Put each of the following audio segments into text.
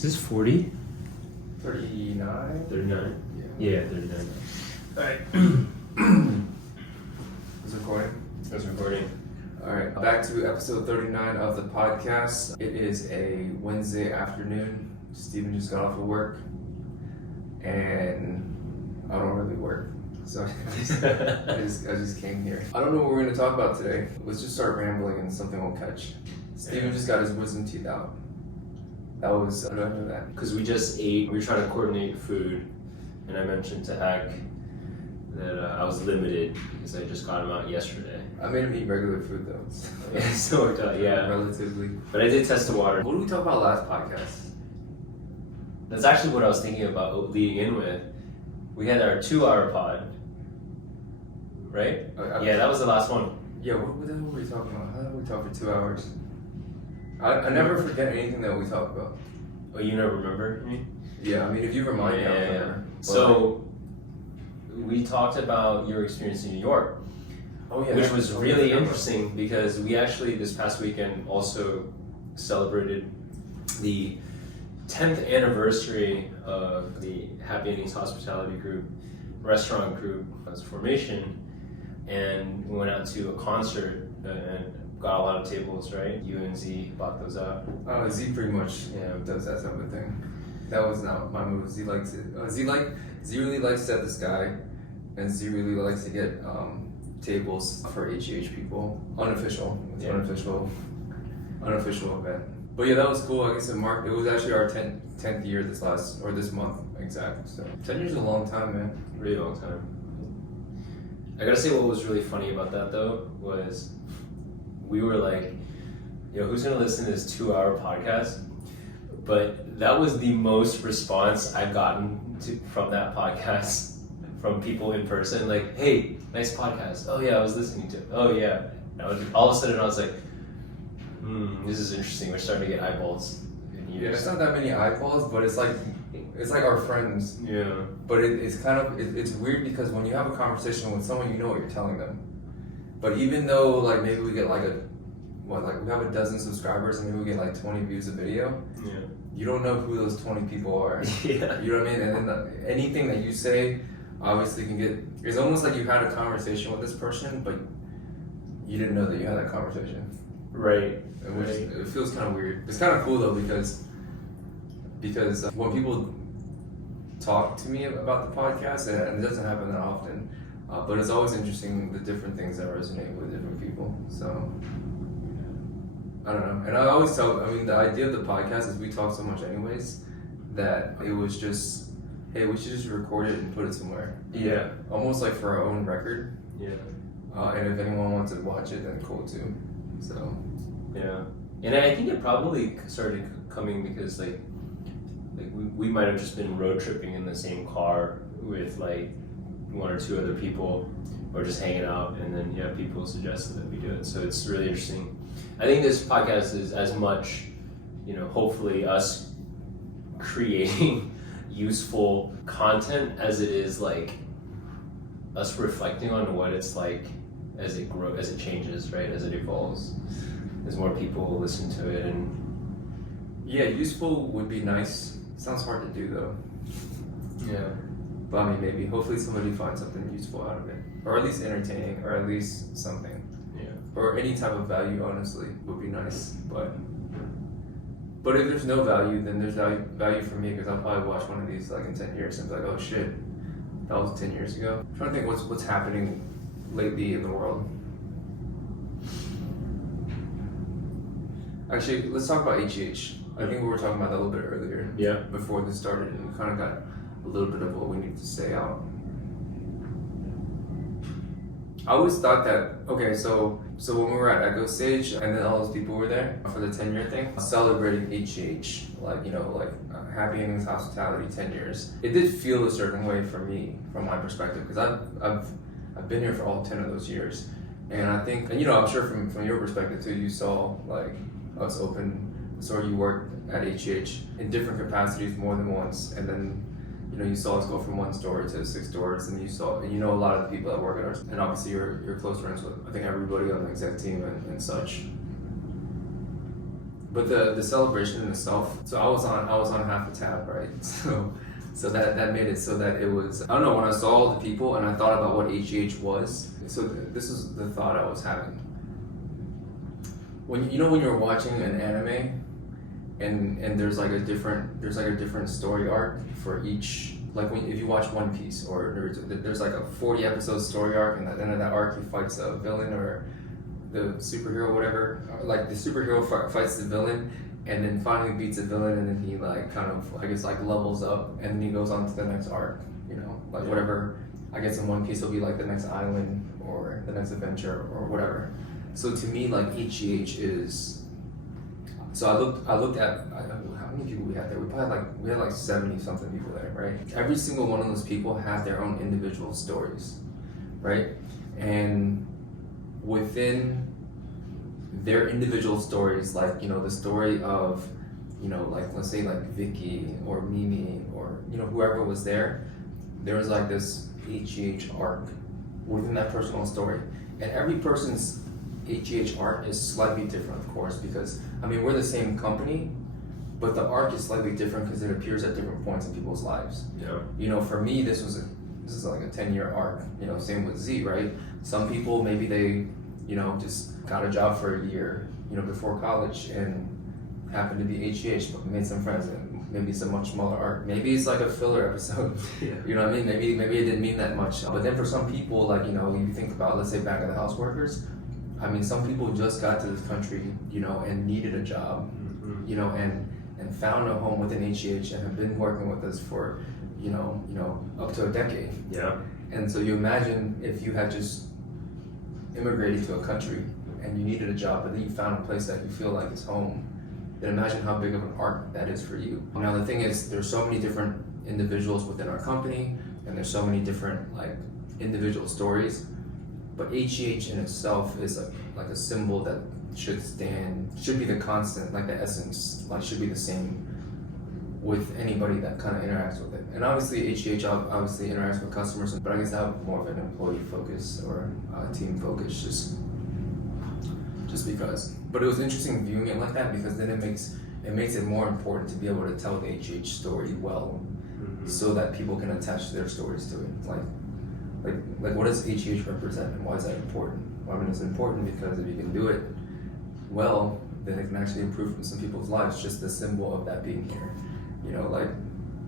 Is this 40? 39? 39? Yeah. Yeah, 39. Alright. Is it recording? It's recording. Alright, back to episode 39 of the podcast. It is a Wednesday afternoon. Steven just got off of work. And I don't really work. So I just came here. I don't know what we're going to talk about today. Let's just start rambling and something will catch. Steven just got his wisdom teeth out. That was, how do I know that? Because we just ate, we were trying to coordinate food, and I mentioned to Hack that I was limited because I just got him out yesterday. I made him eat regular food though. It still worked out, yeah. Relatively. But I did test the water. What did we talk about last podcast? That's actually what I was thinking about leading in with. We had our 2-hour pod, right? Yeah, that was the last one. Yeah, what the hell were we talking about? How did we talk for 2 hours? I never forget anything that we talk about. Oh, you never remember me? Yeah, I mean, if you remind me, I'll remember. So, we talked about your experience in New York. Oh, yeah, which was really interesting because we actually this past weekend also celebrated the 10th anniversary of the Happy Endings Hospitality Group restaurant group as formation, and we went out to a concert and got a lot of tables, right? You and Z bought those out. Z pretty much does that type of thing. That was not my move. Z likes it. Z really likes to set the sky, and Z really likes to get tables for HEH people. Unofficial. It's unofficial event. But yeah, that was cool. I guess it was actually our 10th year this month, exactly. So 10 years is a long time, man. Really long time. I gotta say what was really funny about that though was we were like, yo, who's gonna listen to this 2-hour podcast? But that was the most response I've gotten from that podcast from people in person. Like, hey, nice podcast. Oh yeah, I was listening to it. Oh yeah. All of a sudden I was like, this is interesting. We're starting to get eyeballs. Yeah, it's not that many eyeballs, but it's like our friends. Yeah. But it's kind of it's weird because when you have a conversation with someone, you know what you're telling them. But even though like maybe we get we have a dozen subscribers and maybe we get like 20 views a video. Yeah. You don't know who those 20 people are. Yeah. You know what I mean? And then anything that you say obviously can get. It's almost like you had a conversation with this person, but you didn't know that you had that conversation. Right. It feels kind of weird. It's kind of cool though because when people talk to me about the podcast, and it doesn't happen that often, but it's always interesting the different things that resonate with different people. So I don't know. And I always the idea of the podcast is we talk so much anyways that it was just, hey, we should just record it and put it somewhere. Yeah. Almost like for our own record. Yeah. And if anyone wants to watch it, then cool too. So. Yeah. And I think it probably started coming because like we might have just been road tripping in the same car with like 1 or 2 other people or just hanging out, and then people suggested that we do it. So it's really interesting. I think this podcast is as much, hopefully us creating useful content as it is like us reflecting on what it's like as it grows, as it changes, right? As it evolves, as more people listen to it. And yeah, useful would be nice. Sounds hard to do though. Yeah. But I mean, maybe hopefully somebody finds something useful out of it, or at least entertaining, or at least something. Yeah. Or any type of value, honestly, would be nice. But if there's no value, then there's value for me because I'll probably watch one of these like in 10 years and be like, oh shit, that was 10 years ago. I'm trying to think what's happening lately in the world. Actually, let's talk about HEH. I think we were talking about that a little bit earlier. Yeah. Before this started, and we kind of got a little bit of what we need to say out. I always thought that, okay, so when we were at Echo Stage and then all those people were there for the 10-year thing, celebrating HEH, Happy Endings Hospitality 10 years. It did feel a certain way for me, from my perspective, because I've been here for all 10 of those years. And I think, and I'm sure from your perspective too, you saw like us open, so you worked at HEH in different capacities more than once, and then you saw us go from 1 store to 6 stores, and you know a lot of the people that work at ours, and obviously you're close friends with I think everybody on the exec team and such. But the celebration in itself. So I was on half a tab, right? So that made it so that it was. I don't know, when I saw all the people and I thought about what HGH was. So this is the thought I was having. When when you're watching an anime, and there's like a different story arc for each. Like if you watch One Piece, or there's like a 40 episode story arc, and at the end of that arc he fights a villain or the superhero, whatever. Like the superhero fights the villain, and then finally beats the villain, and then he like kind of I guess like levels up, and then he goes on to the next arc. Like whatever. I guess in One Piece it'll be like the next island or the next adventure or whatever. So to me, like HGH is. So I looked at how many people we had there. We had like 70 something people there, right? Every single one of those people had their own individual stories, right? And within their individual stories, like the story of like let's say like Vicky or Mimi or whoever was there was like this HGH arc within that personal story, and every person's HGH arc is slightly different, of course, because we're the same company, but the arc is slightly different because it appears at different points in people's lives. Yeah. For me, this is like a 10-year arc. Same with Z, right? Some people maybe they, just got a job for a year, before college and happened to be HGH, but made some friends, and maybe it's a much smaller arc. Maybe it's like a filler episode. Yeah. You know what I mean? Maybe it didn't mean that much. But then for some people, like you think about, let's say, back of the house workers. Some people just got to this country, and needed a job, and found a home within HGH and have been working with us for, up to a decade. Yeah. And so you imagine if you had just immigrated to a country and you needed a job, but then you found a place that you feel like is home, then imagine how big of an arc that is for you. Now the thing is, there's so many different individuals within our company, and there's so many different like individual stories. But HGH in itself is like a symbol that should be the constant, like the essence, like should be the same with anybody that kind of interacts with it. And obviously HGH obviously interacts with customers, but I guess I have more of an employee focus or team focus just because. But it was interesting viewing it like that, because then it makes it more important to be able to tell the HGH story well, so that people can attach their stories to it. Like what does HGH represent, and why is that important? Well, it's important because if you can do it well, then it can actually improve some people's lives, just the symbol of that being here. Like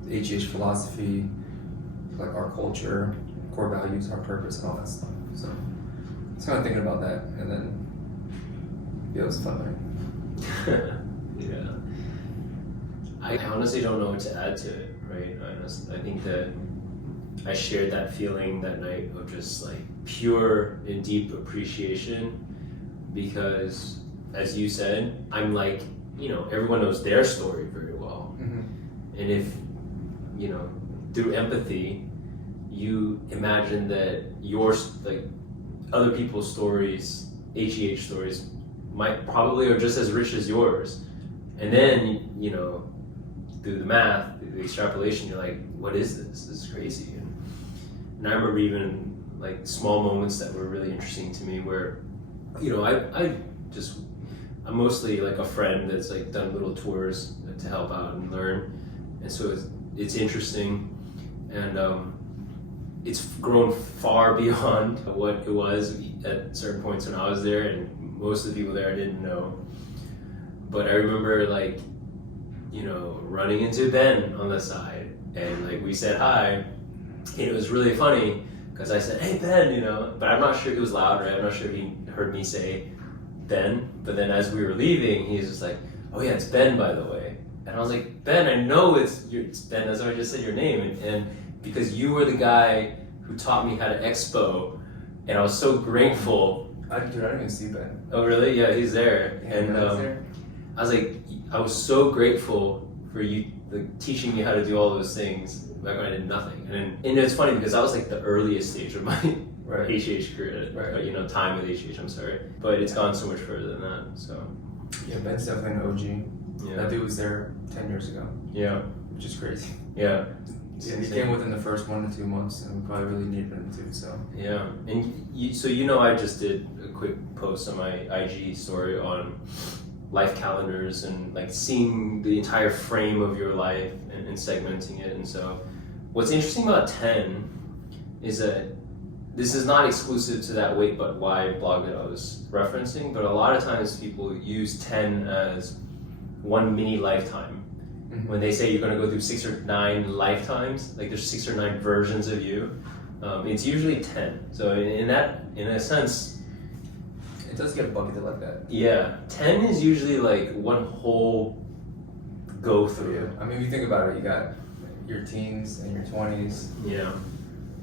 the HGH philosophy, like our culture, core values, our purpose, and all that stuff. So I was kind of thinking about that, and then it was fun. Yeah. I honestly don't know what to add to it, right? I think that I shared that feeling that night of just like pure and deep appreciation, because as you said, I'm like, everyone knows their story very well. And if, through empathy, you imagine that like other people's stories, HGH stories, might probably are just as rich as yours. And then, through the math, the extrapolation, you're like, what is this? This is crazy. And I remember even like small moments that were really interesting to me where, I'm mostly like a friend that's like done little tours to help out and learn. And so it's interesting, and it's grown far beyond what it was at certain points when I was there, and most of the people there I didn't know. But I remember like, running into Ben on the side, and like we said hi. It was really funny because I said, "Hey Ben," but I'm not sure, it was loud, right? I'm not sure if he heard me say Ben. But then as we were leaving, he was just like, "Oh yeah, it's Ben, by the way." And I was like, "Ben, I know it's Ben, that's why I just said your name." And because you were the guy who taught me how to expo, and I was so grateful. I didn't even see Ben. Oh really? Yeah, he's there. Yeah, and there. I was so grateful for you like teaching me how to do all those things back when I did nothing. And it's funny because that was like the earliest stage of my Right. HGH career, Right. Time with HGH, I'm sorry. But it's gone so much further than that, so. Yeah, Ben's definitely an OG. Yeah. That dude was there 10 years ago, Yeah. which is crazy. Yeah. Yeah, he came within the first 1 to 2 months, and we probably really needed him too, so. Yeah. And so I just did a quick post on my IG story on life calendars and like seeing the entire frame of your life and segmenting it. And so what's interesting about 10 is that this is not exclusive to that Wait But Why blog that I was referencing, but a lot of times people use 10 as one mini lifetime. When they say you're going to go through 6 or 9 lifetimes, like there's 6 or 9 versions of you, it's usually 10. So in a sense, it does get bucketed like that. yeah, 10 is usually like one whole go through. I mean, if you think about it, you got your teens and your 20s. Yeah.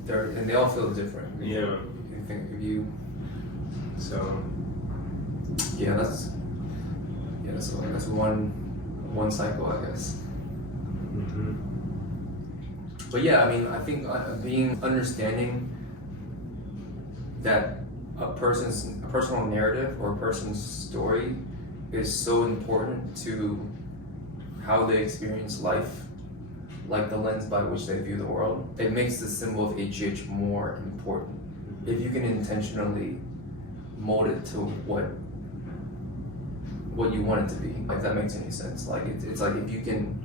And they all feel different. Yeah. You think if you. So. Yeah, that's one cycle, I guess. Mm-hmm. But yeah, I mean, I think understanding that a personal narrative or a person's story is so important to how they experience life, like the lens by which they view the world. It makes the symbol of HGH more important. If you can intentionally mold it to what you want it to be, if that makes any sense. Like it's like if you can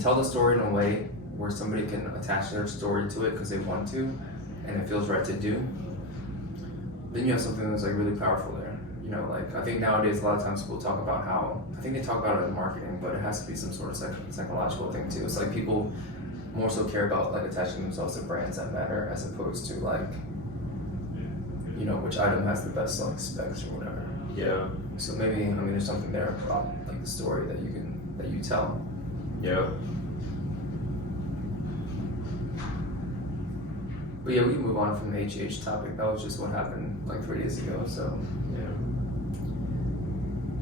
tell the story in a way where somebody can attach their story to it because they want to, and it feels right to do, then you have something that's like really powerful there. You know, like I think nowadays a lot of times people talk about how, I think they talk about it in marketing, but it has to be some sort of psychological thing too. It's like people more so care about like attaching themselves to brands that matter as opposed to like, you know, which item has the best like specs or whatever. Yeah. So maybe, I mean, there's something there about like the story that you tell. Yeah. But yeah, we can move on from the HH topic. That was just what happened like 3 days ago. So Yeah.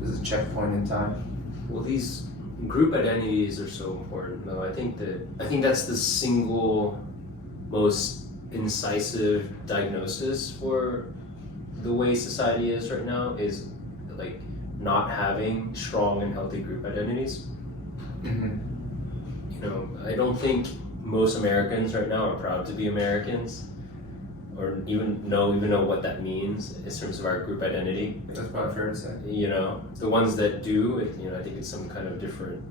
this is a checkpoint in time. Well, these group identities are so important, though. I think that's the single most incisive diagnosis for the way society is right now, is like not having strong and healthy group identities. Mm-hmm. You know, I don't think most Americans right now are proud to be Americans, or even know what that means in terms of our group identity. That's probably fair to say. You know, the ones that do, you know, I think it's some kind of different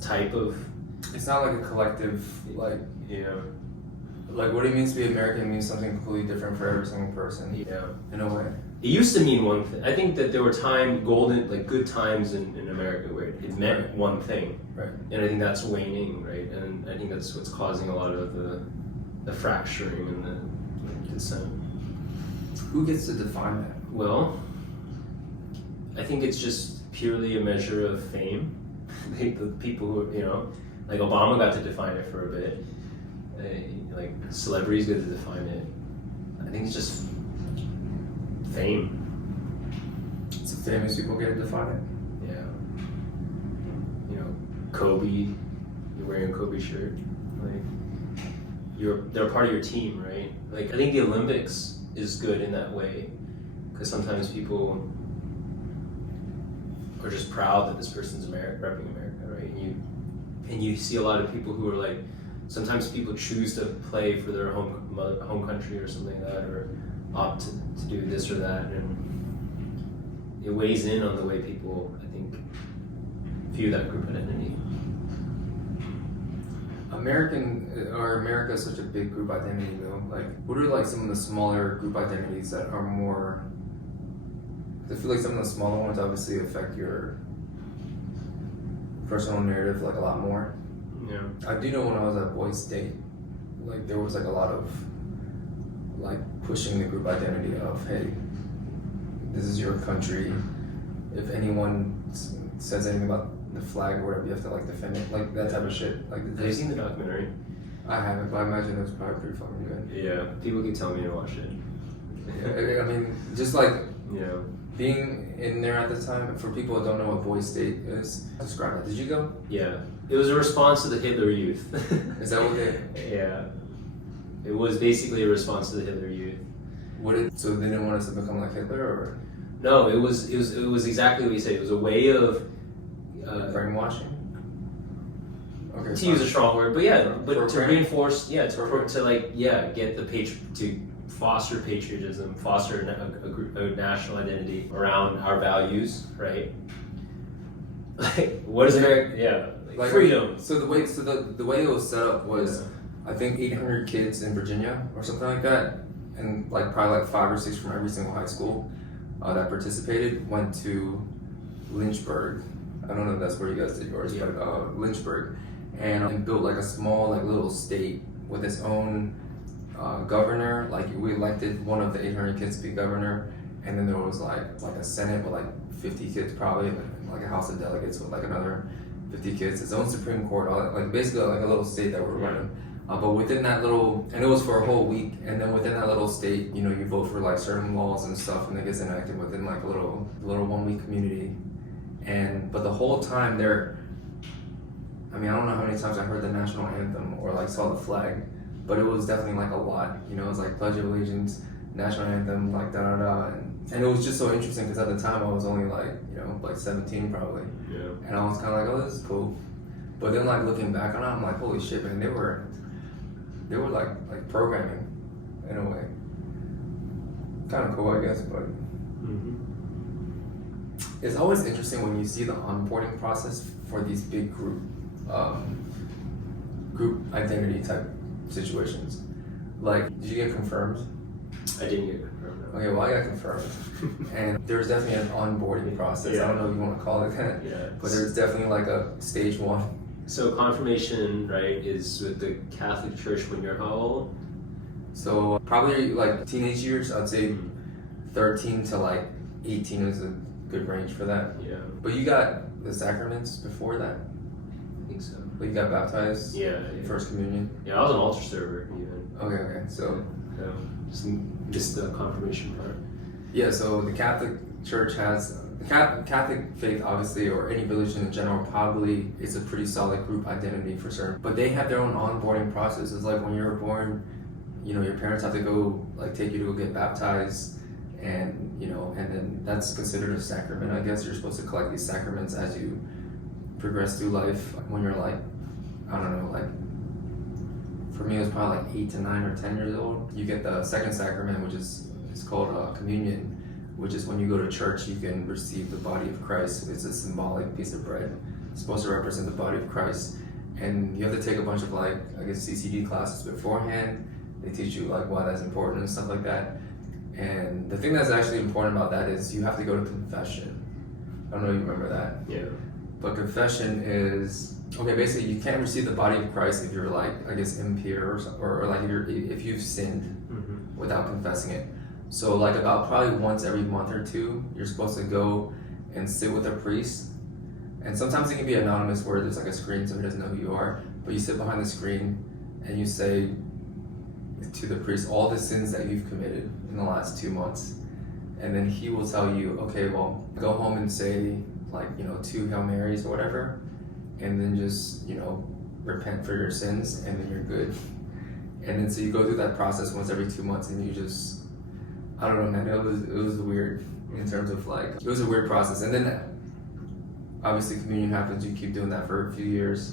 type of. It's not like a collective, like, Yeah. like what it means to be American means something completely different for every single person. Yeah. In a way. It used to mean one thing. I think that there were good times in America where it meant one thing. Right. And I think that's waning, right? And I think that's what's causing a lot of the fracturing and the dissent. Who gets to define that? Well, I think it's just purely a measure of fame. The people who, you know, like Obama got to define it for a bit. Like celebrities get to define it. I think it's just fame. It's the famous people get to define it. Yeah. You know, Kobe, you're wearing a Kobe shirt. Like, they're part of your team, right? Like, I think the Olympics is good in that way, because sometimes people are just proud that this person's repping America, right? And you see a lot of people who are like, sometimes people choose to play for their home country or something like that, or opt to do this or that, and it weighs in on the way people, I think, view that group identity. America is such a big group identity though. Like, what are like some of the smaller group identities that are more? I feel like some of the smaller ones obviously affect your personal narrative like a lot more. Yeah. I do know when I was at Boise State, like there was like a lot of like pushing the group identity of, hey, this is your country. If anyone says anything about the flag or whatever, you have to like defend it, like that type of shit. Like, Have you seen the documentary? I haven't, but I imagine it was probably pretty fucking good. Yeah. People keep telling me to watch it. I mean, just like Yeah. being in there at the time. For people who don't know what Boise State is, describe that. Did you go? Yeah. It was a response to the Hitler Youth. Is that what they? Yeah. It was basically a response to the Hitler Youth. So they didn't want us to become like Hitler, or No, it was exactly what you said. It was a way of brainwashing. Okay. to use a strong word, but yeah, but to brand? reinforce, yeah, to like, yeah, get to foster patriotism, foster a national identity around our values, right? Like, what is America? Yeah, Like, freedom. So the way it was set up was, I think 800 kids in Virginia or something like that, and like probably like 5 or 6 from every single high school that participated went to Lynchburg. I don't know if that's where you guys did yours, Yeah. but Lynchburg, and built like a small like little state with its own governor. Like we elected one of the 800 kids to be governor, and then there was like a senate with like 50 kids probably, and like a house of delegates with like another 50 kids, its own Supreme Court, all that, like basically like a little state that we're running. But within that little, and it was for a whole week, and then within that little state, you know, you vote for like certain laws and stuff, and it gets enacted within like a little 1 week community. And but the whole time there, I mean, I don't know how many times I heard the national anthem or like saw the flag, but it was definitely like a lot. You know, it was like Pledge of Allegiance, national anthem, like da da da, and it was just so interesting because at the time I was only like, you know, like 17 probably. Yeah. And I was kind of like, oh, this is cool. But then like looking back on it, I'm like, holy shit, man, they were like programming in a way. Kind of cool, I guess, but it's always interesting when you see the onboarding process for these big group identity type situations. Like, did you get confirmed? I didn't get confirmed. No. Okay, well, I got confirmed. And there's definitely an onboarding process. I don't know if you want to call it that, Yeah. but there's definitely like a stage 1. So confirmation, right, is with the Catholic Church when you're how old? So probably like teenage years, I'd say 13 to like 18 is a good range for that. Yeah. But you got the sacraments before that? I think so. Like you got baptized? Yeah. First communion? Yeah, I was an altar server even. Okay, so Just missed the confirmation part. yeah, so the Catholic Church has the Catholic faith, obviously, or any religion in general, probably is a pretty solid group identity for certain. But they have their own onboarding process. It's like when you're born, you know, your parents have to go like take you to go get baptized, and you know, and then that's considered a sacrament. I guess you're supposed to collect these sacraments as you progress through life. When you're like, I don't know, like for me it was probably like 8 to 9 or 10 years old. You get the second sacrament, which is it's called communion, which is when you go to church, you can receive the body of Christ. It's a symbolic piece of bread. It's supposed to represent the body of Christ. And you have to take a bunch of like, I guess, CCD classes beforehand. They teach you like why that's important and stuff like that. And the thing that's actually important about that is you have to go to confession. I don't know if you remember that. Yeah. But confession is, okay, basically you can't receive the body of Christ if you're like, I guess, impure or like if you've sinned without confessing it. So like about probably once every month or two, you're supposed to go and sit with a priest. And sometimes it can be anonymous where there's like a screen so he doesn't know who you are. But you sit behind the screen and you say to the priest all the sins that you've committed in the last 2 months. And then he will tell you, okay, well, go home and say like, you know, 2 Hail Marys or whatever. And then just, you know, repent for your sins and then you're good. And then so you go through that process once every 2 months and you just, I don't know, man, it was weird in terms of like, it was a weird process. And then obviously communion happens, you keep doing that for a few years.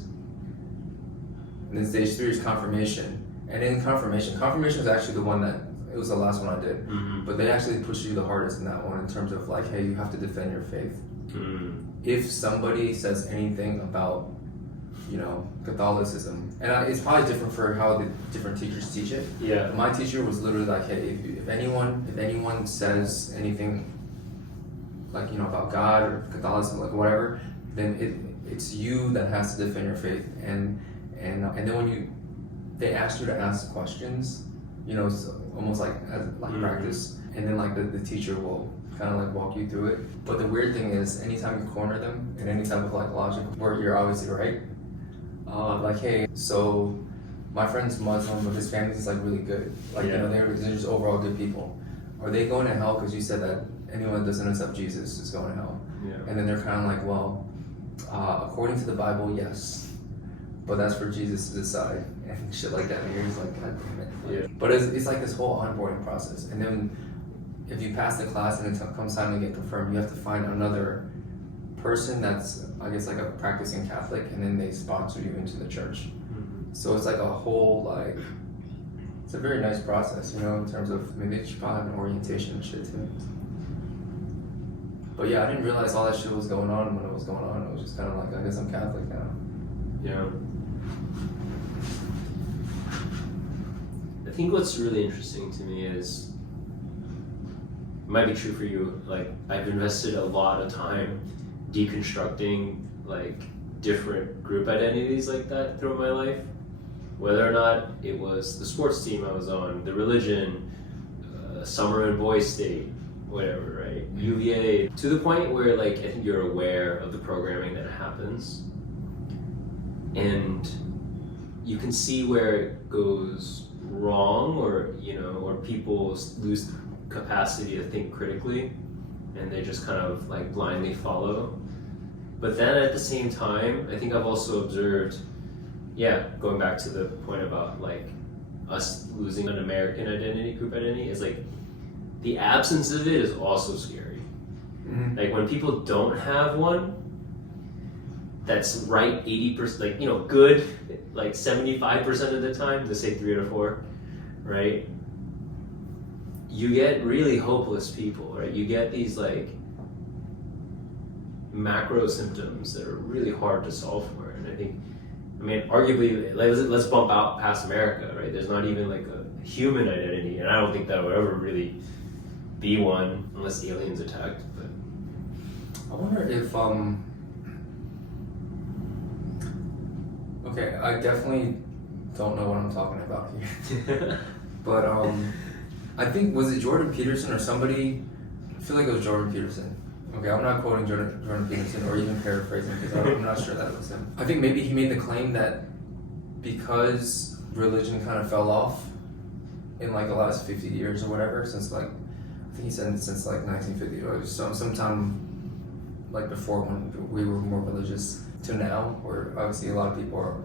And then stage 3 is confirmation. And in confirmation is actually the one that, it was the last one I did. But they actually push you the hardest in that one in terms of like, hey, you have to defend your faith. If somebody says anything about, you know, Catholicism, and it's probably different for how the different teachers teach it. Yeah. My teacher was literally like, hey, if anyone says anything like, you know, about God or Catholicism, like whatever, then it's you that has to defend your faith. And then when they ask you to ask questions, you know, so almost like as practice, and then like the teacher will kind of like walk you through it. But the weird thing is, anytime you corner them in any type of like logic where you're obviously right, like, hey, so my friend's Muslim, but his family's like really good. Like, you know, they're just overall good people. Are they going to hell because you said that anyone that doesn't accept Jesus is going to hell? Yeah. And then they're kind of like, well, according to the Bible, yes, but that's for Jesus to decide and shit like that. And you're just like, God damn it. Yeah. But it's like this whole onboarding process. And then if you pass the class and it comes time to get confirmed, you have to find another person that's, I guess, like a practicing Catholic, and then they sponsor you into the church. So it's like a whole, like, it's a very nice process, you know, in terms of, I mean, they should probably have an orientation and shit too. But yeah, I didn't realize all that shit was going on when it was going on. It was just kind of like, I guess I'm Catholic now. Yeah. I think what's really interesting to me is, it might be true for you, like I've invested a lot of time deconstructing like different group identities like that throughout my life. Whether or not it was the sports team I was on, the religion, summer in Boys State, whatever, right? UVA, to the point where like I think you're aware of the programming that happens, and you can see where it goes wrong, or or people lose the capacity to think critically, and they just kind of like blindly follow. But then at the same time, I think I've also observed, going back to the point about like us losing an American identity, group identity, is like the absence of it is also scary. Mm-hmm. Like when people don't have one that's right 80%, like good like 75% of the time, to say 3 out of 4, right? You get really hopeless people, right? You get these like macro symptoms that are really hard to solve for. And I mean, arguably, let's bump out past America, right? There's not even like a human identity, and I don't think that would ever really be one unless aliens attacked. But I wonder if okay, I definitely don't know what I'm talking about here. But I think, was it Jordan Peterson or somebody? I feel like it was Jordan Peterson. Okay, I'm not quoting Jordan Peterson or even paraphrasing because I'm not sure that was him. I think maybe he made the claim that because religion kind of fell off in like the last 50 years or whatever, since like, I think he said since like 1950 or sometime like before when we were more religious to now, where obviously a lot of people are,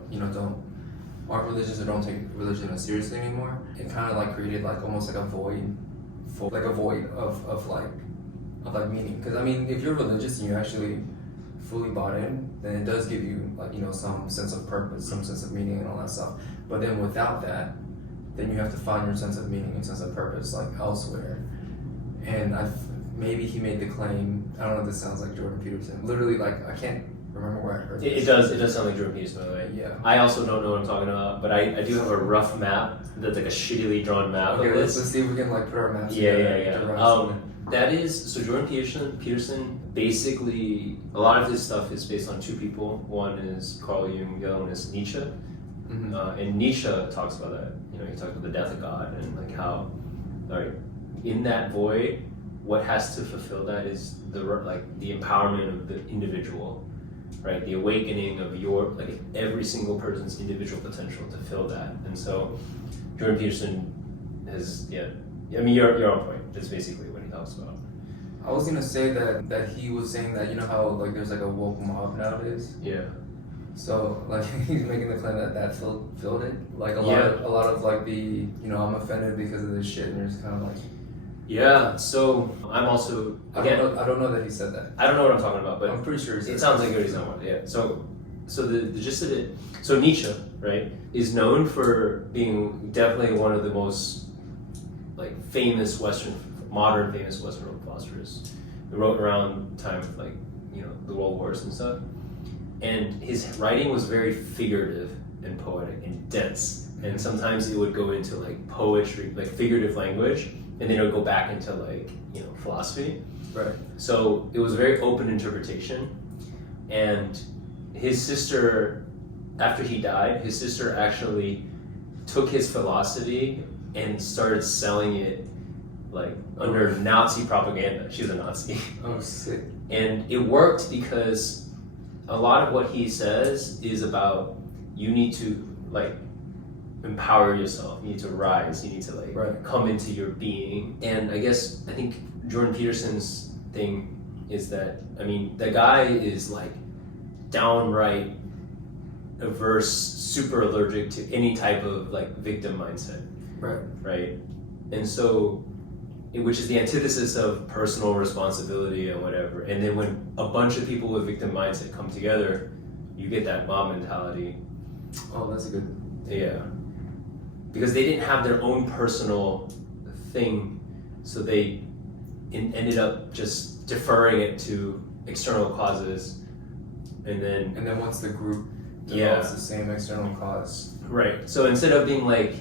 aren't religious or don't take religion as seriously anymore. It kind of like created like almost like a void of meaning. Because I mean, if you're religious and you actually fully bought in, then it does give you like some sense of purpose, some sense of meaning and all that stuff. But then without that, then you have to find your sense of meaning and sense of purpose like elsewhere. And maybe he made the claim, I don't know if this sounds like Jordan Peterson, literally like I can't remember where I heard this. it does sound like Jordan Peterson, by the way. Yeah. I also don't know what I'm talking about, but I do have a rough map that's like a shittily drawn map Okay, of let's this. see if we can like put our maps Yeah. together. That is, so Jordan Peterson, basically, a lot of his stuff is based on two people. One is Carl Jung, the other one is Nietzsche. Mm-hmm. And Nietzsche talks about that. He talks about the death of God and like how, in that void, what has to fulfill that is the empowerment of the individual, right? The awakening of every single person's individual potential to fill that. And so, Jordan Peterson has, I mean, you're on point. That's basically what he talks about. I was gonna say that he was saying that how like there's like a woke mob nowadays. Yeah. So like he's making the claim that filled it. Like a lot of like the I'm offended because of this shit, and you're just kind of like. Yeah. So I'm also again. I don't know that he said that. I don't know what I'm talking about, but I'm pretty sure he said it sounds like what he's talking about. Yeah. So the gist of it. So Nietzsche, right, is known for being definitely one of the most like modern famous Western philosophers. He wrote around the time of the World Wars and stuff. And his writing was very figurative and poetic and dense. And sometimes it would go into like poetry, like figurative language, and then it would go back into philosophy. Right. So it was very open interpretation. And his sister, after he died, his sister actually took his philosophy and started selling it like under Nazi propaganda. She was a Nazi. Oh, sick. And it worked because a lot of what he says is about you need to like empower yourself, you need to rise, you need to come into your being. And I think Jordan Peterson's thing is that, I mean, the guy is like downright averse, super allergic to any type of like victim mindset. Right? And so, which is the antithesis of personal responsibility and whatever. And then when a bunch of people with victim mindset come together, you get that mob mentality. Oh, that's a good. Yeah. Because they didn't have their own personal thing, so they ended up just deferring it to external causes, and then once the group Yeah. develops the same external cause, right. So instead of being like,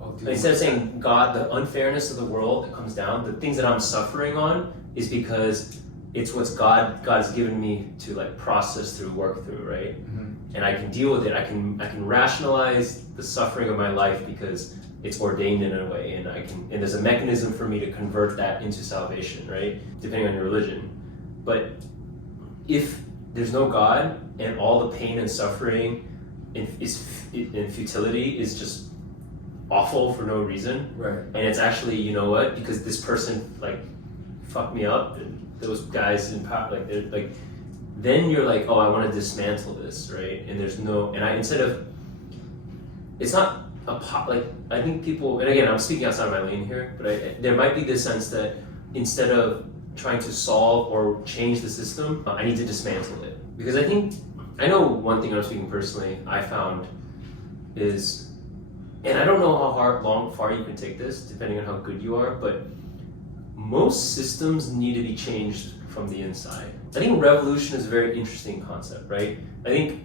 oh, dude, instead of saying God, the unfairness of the world that comes down, the things that I'm suffering on is because it's what's God has given me to like process through, work through, right? Mhm. And I can deal with it. I can rationalize the suffering of my life because it's ordained in a way, and and there's a mechanism for me to convert that into salvation, right? Depending on your religion. But if there's no God and all the pain and suffering and futility is just awful for no reason, right. and it's actually, you know what, because this person like fucked me up, and those guys in power, like they're like, then you're like, oh, I want to dismantle this, right? And there's no, and instead of, it's not like, I think people, and again, I'm speaking outside of my lane here, but there might be this sense that instead of trying to solve or change the system, I need to dismantle it. Because I know one thing, I'm speaking personally, I found is, and I don't know how far you can take this, depending on how good you are, but most systems need to be changed from the inside. I think revolution is a very interesting concept, right? I think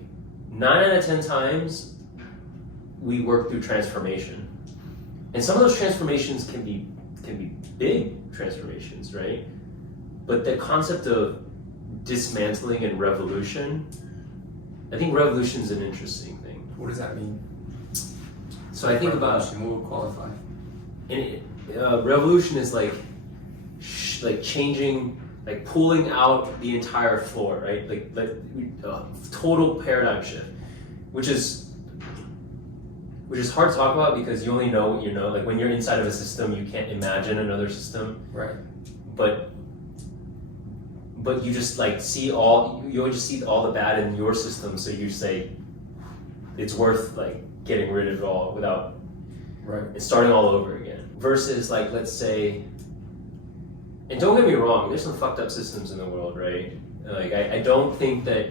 9 out of 10 times we work through transformation. And some of those transformations can be big transformations, right? But the concept of dismantling and revolution, I think revolution is an interesting thing. What does that mean? So I think about, Revolution, what would qualify? revolution is like changing, like pulling out the entire floor, right? Like total paradigm shift, which is hard to talk about because you only know what you know. Like when you're inside of a system, you can't imagine another system. Right. But you just like you just see all the bad in your system, so you say it's worth like getting rid of it all without Right. starting all over again. Versus like, let's say, and don't get me wrong, there's some fucked up systems in the world, right? Like I don't think that,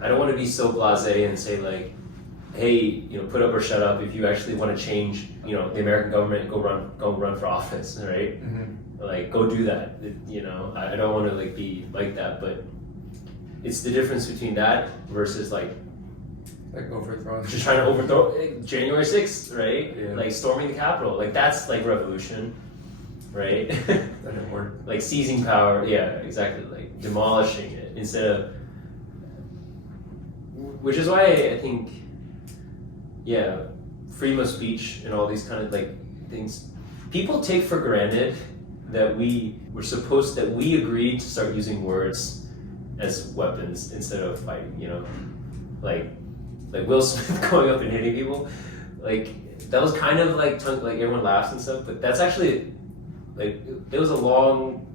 I don't want to be so blasé and say like, hey, you know, put up or shut up. If you actually want to change, you know, the American government, go run for office, right? Mm-hmm. Like go do that. You know, I don't want to like be like that, but it's the difference between that versus like overthrown. just trying to overthrow January 6th, right? Yeah. Like storming the Capitol. Like that's like revolution, right? That didn't work. Like seizing power, yeah, exactly. Like demolishing it instead of, which is why I think, yeah, freedom of speech and all these kind of like things. People take for granted that we agreed to start using words as weapons instead of fighting. You know, like Will Smith going up and hitting people. Like that was kind of like everyone laughs and stuff, but that's actually like it was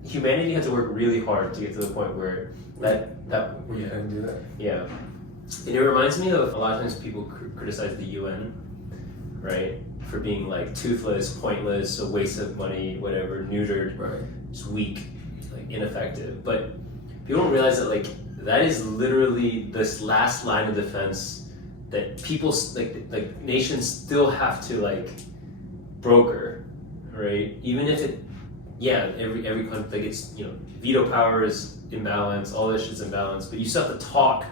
humanity had to work really hard to get to the point where that We couldn't do that. yeah. And it reminds me of a lot of times people criticize the UN, right, for being like toothless, pointless, a waste of money, whatever, neutered, Right. just weak, like ineffective. But people don't realize that like that is literally this last line of defense that people like nations still have to like broker, right? Even if it, yeah, every country, like it's, you know, veto power is imbalanced, all this shit's imbalanced, but you still have to talk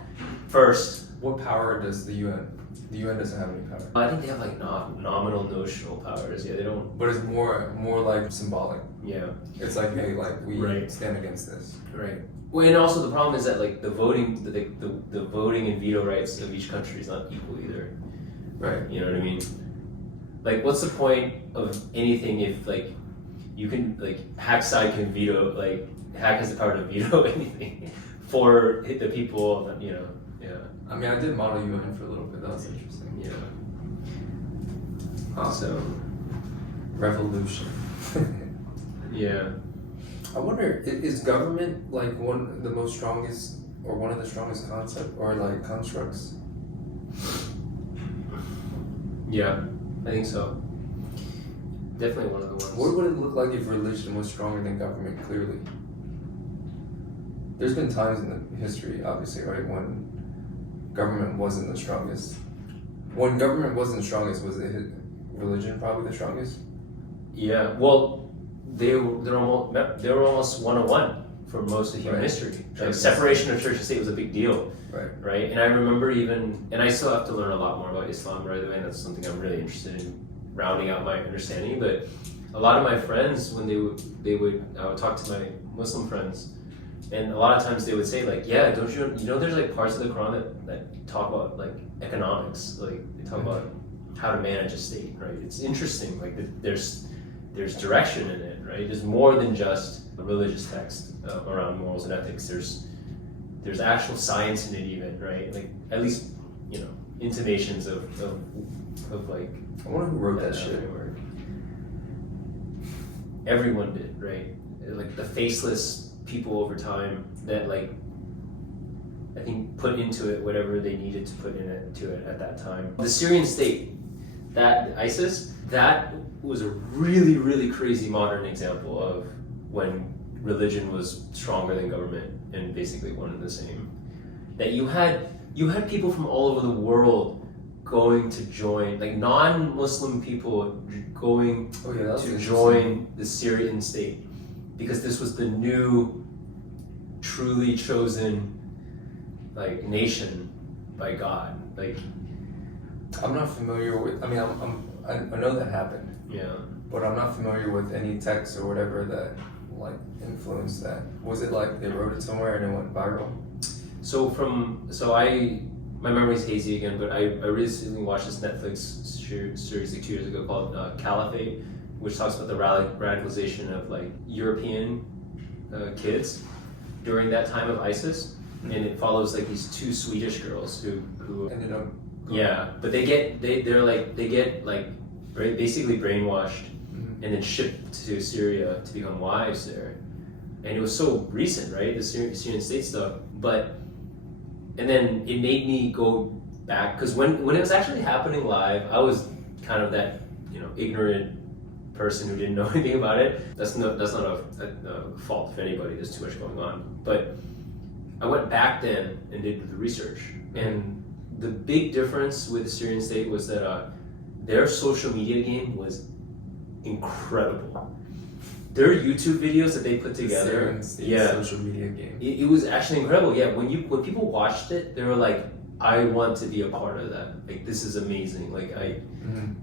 first. What power does the UN? The UN doesn't have any power. I think they have like nominal, notional powers. Yeah, they don't. But it's more like symbolic. Yeah, It's like, hey, like we Right. stand against this. right. Well, and also the problem is that like the voting, the voting and veto rights of each country is not equal either. Right. You know what I mean? Like, what's the point of anything if like you can like Hack side can veto, like Hack has the power to veto anything for the people, you know? Yeah. I mean, I did model UN for a little bit. That was interesting. Yeah. So, So revolution. yeah. I wonder, is government like one of the strongest concept or like constructs? Yeah, I think so. Definitely one of the ones. What would it look like if religion was stronger than government? Clearly, there's been times in the history, obviously, right, when government wasn't the strongest. When government wasn't the strongest, was it religion probably the strongest? Yeah. Well, they were almost 101 for most of human Right. history. Sure. Like separation of church and state was a big deal, Right. right? And I remember and I still have to learn a lot more about Islam, by the way, and that's something I'm really interested in rounding out my understanding. But a lot of my friends, when I would talk to my Muslim friends, and a lot of times they would say like, yeah, don't you know there's like parts of the Quran that talk about like economics, like they talk about how to manage a state, right? It's interesting, like there's direction in it, right? There's more than just a religious text around morals and ethics. There's actual science in it even, right? Like at least, intimations of like I wonder who wrote that shit. framework. Everyone did, right? Like the faceless people over time that like I think put into it whatever they needed to put into it at that time. The Syrian state, that ISIS, that was a really, really crazy modern example of when religion was stronger than government and basically one and the same. That you had people from all over the world going to join, like non-Muslim people going Oh yeah, that's to join the Syrian state because this was the new, truly chosen, like nation by God. Like, I'm not familiar with. I mean, I know that happened, yeah. but I'm not familiar with any text or whatever that like influenced that. Was it like they wrote it somewhere and it went viral? My memory's hazy again, but I recently watched this Netflix series like 2 years ago called Caliphate, which talks about the radicalization of like European kids during that time of ISIS, and it follows like these two Swedish girls who Ended up. yeah, but they get basically brainwashed Mhm. and then shipped to Syria to become wives there. And it was so recent, right? The Syrian state stuff. And then it made me go back, because when it was actually happening live, I was kind of that, ignorant person who didn't know anything about it. That's not a fault of anybody, there's too much going on. But I went back then and did the research. And the big difference with the Syrian state was that their social media game was incredible. Their YouTube videos that they put together, Syrian state social media game. it was actually incredible. Yeah, when people watched it, they were like, "I want to be a part of that. Like, this is amazing." Like Mhm.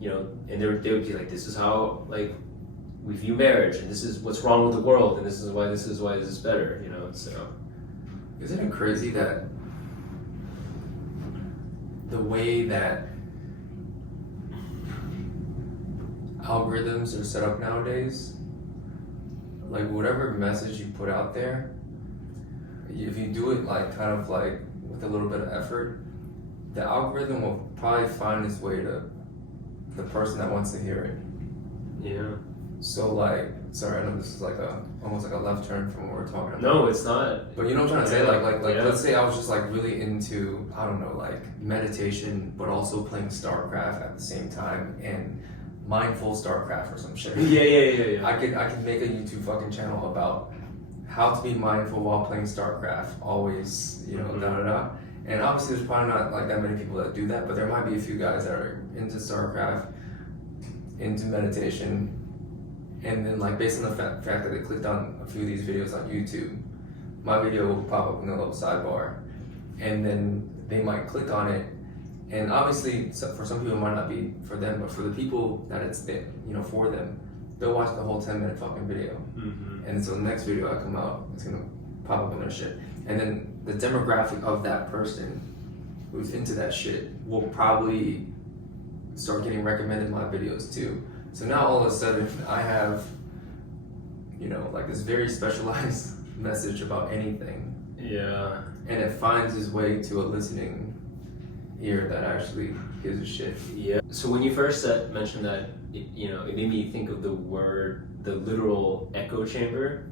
and they would be like, "This is how like we view marriage, and this is what's wrong with the world, and this is why this is better." So Isn't it crazy that the way that algorithms are set up nowadays, like whatever message you put out there, if you do it like kind of like with a little bit of effort, the algorithm will probably find its way to the person that wants to hear it. yeah. So like, sorry, I know this is like almost like a left turn from what we're talking about. No, it's not. But you know what I'm trying to say? Like Yeah. let's say I was just like really into, I don't know, like meditation, but also playing StarCraft at the same time and mindful StarCraft or some shit. Yeah. I could make a YouTube fucking channel about how to be mindful while playing StarCraft. Always, da. And obviously there's probably not like that many people that do that, but there might be a few guys that are into StarCraft, into meditation, and then like based on the fact that they clicked on a few of these videos on YouTube, my video will pop up in a little sidebar, and then they might click on it, and obviously for some people it might not be for them, but for the people that it's for them, they'll watch the whole 10-minute fucking video, and so the next video I come out, it's gonna pop up in their shit, and then the demographic of that person who's into that shit will probably start getting recommended my videos too. So now all of a sudden I have, like this very specialized message about anything, Yeah. and it finds its way to a listening ear that actually gives a shit. Yeah. So when you first mentioned that, it made me think of the literal echo chamber,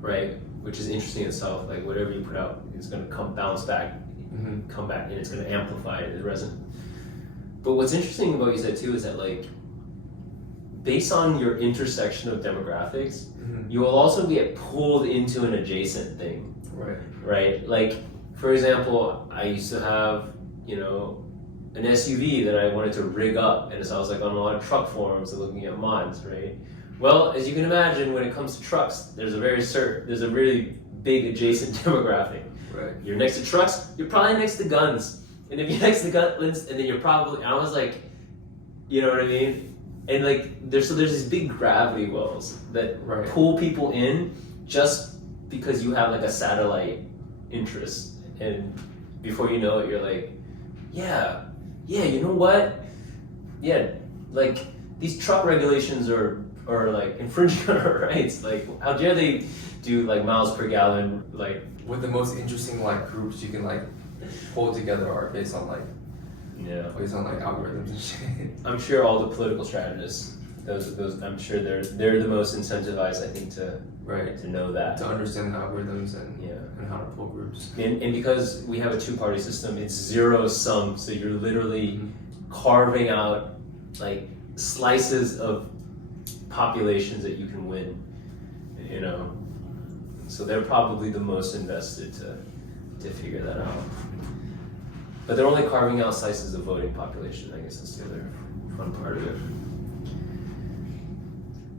right? Which is interesting in itself. Like whatever you put out is going to bounce back, come back, and it's going to amplify it, resonate. But what's interesting about what you said too is that like, based on your intersection of demographics, you will also get pulled into an adjacent thing, right? Like, for example, I used to have, an SUV that I wanted to rig up, and so I was like on a lot of truck forums and looking at mods, right? Well, as you can imagine, when it comes to trucks, there's a really big adjacent demographic. Right. You're next to trucks, you're probably next to guns. And if you're next to guns, and then you're probably, I was like, you know what I mean? And like, there's these big gravity wells that Right. pull people in just because you have like a satellite interest. And before you know it, you're like, yeah, you know what? Yeah, like these truck regulations are like infringing on our rights. Like, how dare they do like miles per gallon, like. With the most interesting like groups you can like pull together are based on like algorithms and shit. I'm sure all the political strategists, those I'm sure they're the most incentivized, I think, to know that. To understand the algorithms and Yeah. and how to pull groups. And because we have a two-party system, it's zero sum. So you're literally carving out like slices of populations that you can win. You know, so they're probably the most invested to figure that out. But they're only carving out slices of voting population. I guess that's the other fun part of it.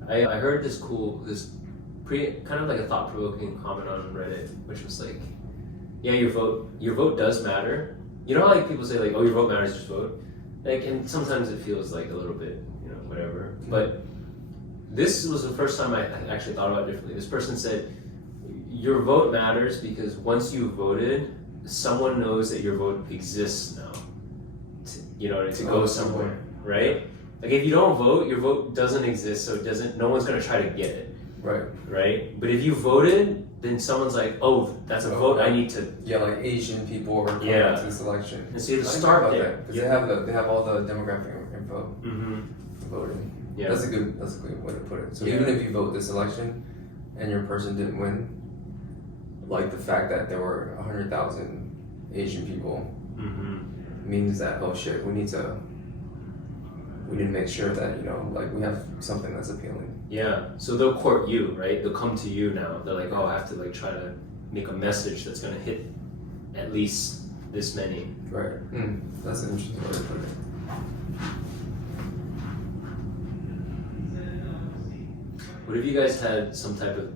I heard this kind of like a thought-provoking comment on Reddit, which was like, yeah, your vote does matter. You know how like people say like, oh, your vote matters, just vote. Like, and sometimes it feels like a little bit, you know, whatever. But this was the first time I actually thought about it differently. This person said, your vote matters because once you voted, someone knows that your vote exists now. To go somewhere, right? Like if you don't vote, your vote doesn't exist, so no one's gonna try to get it. Right. Right? But if you voted, then someone's like, oh, that's a vote, I need to. Yeah, like Asian people are coming Yeah. to this election. And so you have to start there. Because they have all the demographic info voting. Yeah. That's a good way to put it. So Yeah. even if you vote this election and your person didn't win, like the fact that there were 100,000 Asian people means that, oh shit, we need to make sure that, you know, like we have something that's appealing. Yeah. So they'll court you, right? They'll come to you now. They're like, oh, I have to like try to make a message that's gonna hit at least this many. Right. That's an interesting way to put it. What if you guys had some type of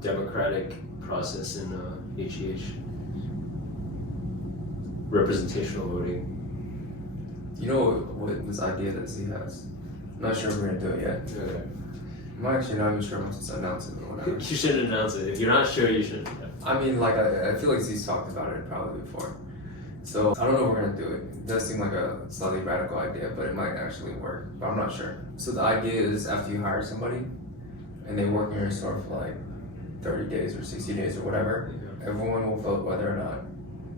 democratic process in HEH? Representational voting. You know what this idea that Z has? I'm not sure if we're gonna do it yet. Okay. I'm actually not even sure I'm supposed to announce it or whatever. You should announce it. If you're not sure, you should. I mean, like, I feel like Z's talked about it probably before. So, I don't know if we're gonna do it. It does seem like a slightly radical idea, but it might actually work. But I'm not sure. So, the idea is after you hire somebody and they work in your store for like 30 days or 60 days or whatever, everyone will vote whether or not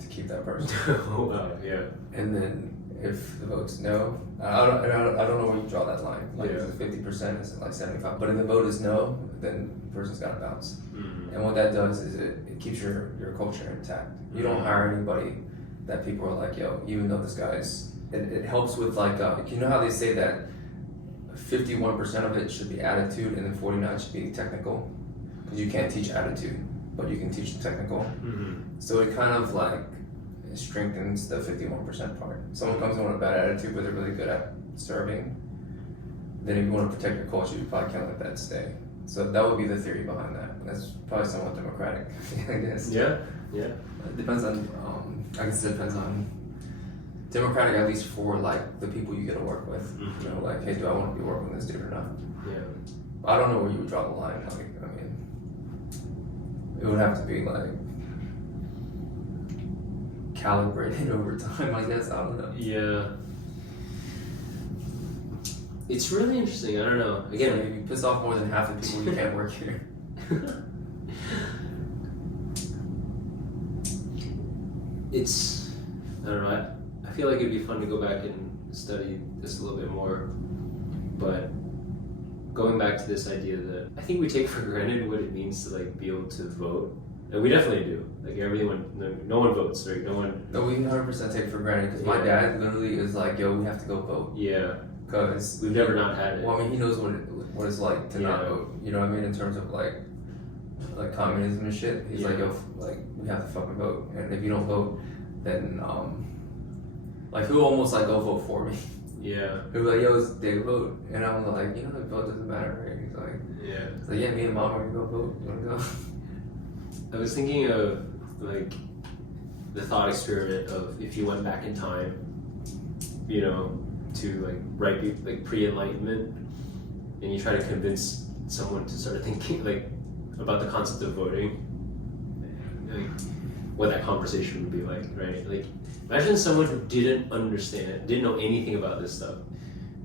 to keep that person. Oh, wow, yeah. And then if the vote's no, I don't know where you draw that line. Like, Yeah. is it 50%? Is it like 75? But if the vote is no, then the person's got to bounce. And what that does is it keeps your culture intact. You don't hire anybody that people are like, yo, even though this guy's, it helps with like, you know how they say that 51% of it should be attitude and then 49 should be technical? Because you can't teach attitude, but you can teach the technical. So it kind of like strengthens the 51% part. Someone comes in with a bad attitude, but they're really good at serving. Then if you want to protect your culture, you probably can't let that stay. So that would be the theory behind that. That's probably somewhat democratic, I guess. Yeah. It depends on, I guess it depends on, democratic at least for like the people you get to work with. You know, like, hey, do I want to be working with this dude or not? Yeah. I don't know where you would draw the line. Like, I mean, it would have to be like calibrated over time, I guess. I don't know. Yeah. It's really interesting. I don't know. Again, If you piss off more than half the people, you can't work here. it's, I don't know, I feel like it'd be fun to go back and study this a little bit more, but going back to this idea that I think we take for granted what it means to like be able to vote, and we definitely do. Like everyone, no one votes, right? No one. No, we 100% take it for granted because my dad literally is like, yo, we have to go vote. Yeah. Because we've never not had it. Well, I mean, he knows what it's like to not vote. You know what I mean? In terms of like communism and shit. He's like, yo, like we have to fucking vote, and if you don't vote, then like he'll almost like go vote for me. Yeah. He'll be like, yo, they vote. And I'm like, you know, the vote doesn't matter, right? Yeah. He's like, yeah, me and mom are gonna go vote. You wanna go? I was thinking of like the thought experiment of if you went back in time, you know, to like pre-enlightenment, and you try to convince someone to start thinking like about the concept of voting, like what that conversation would be like, right? Like imagine someone who didn't understand it, didn't know anything about this stuff,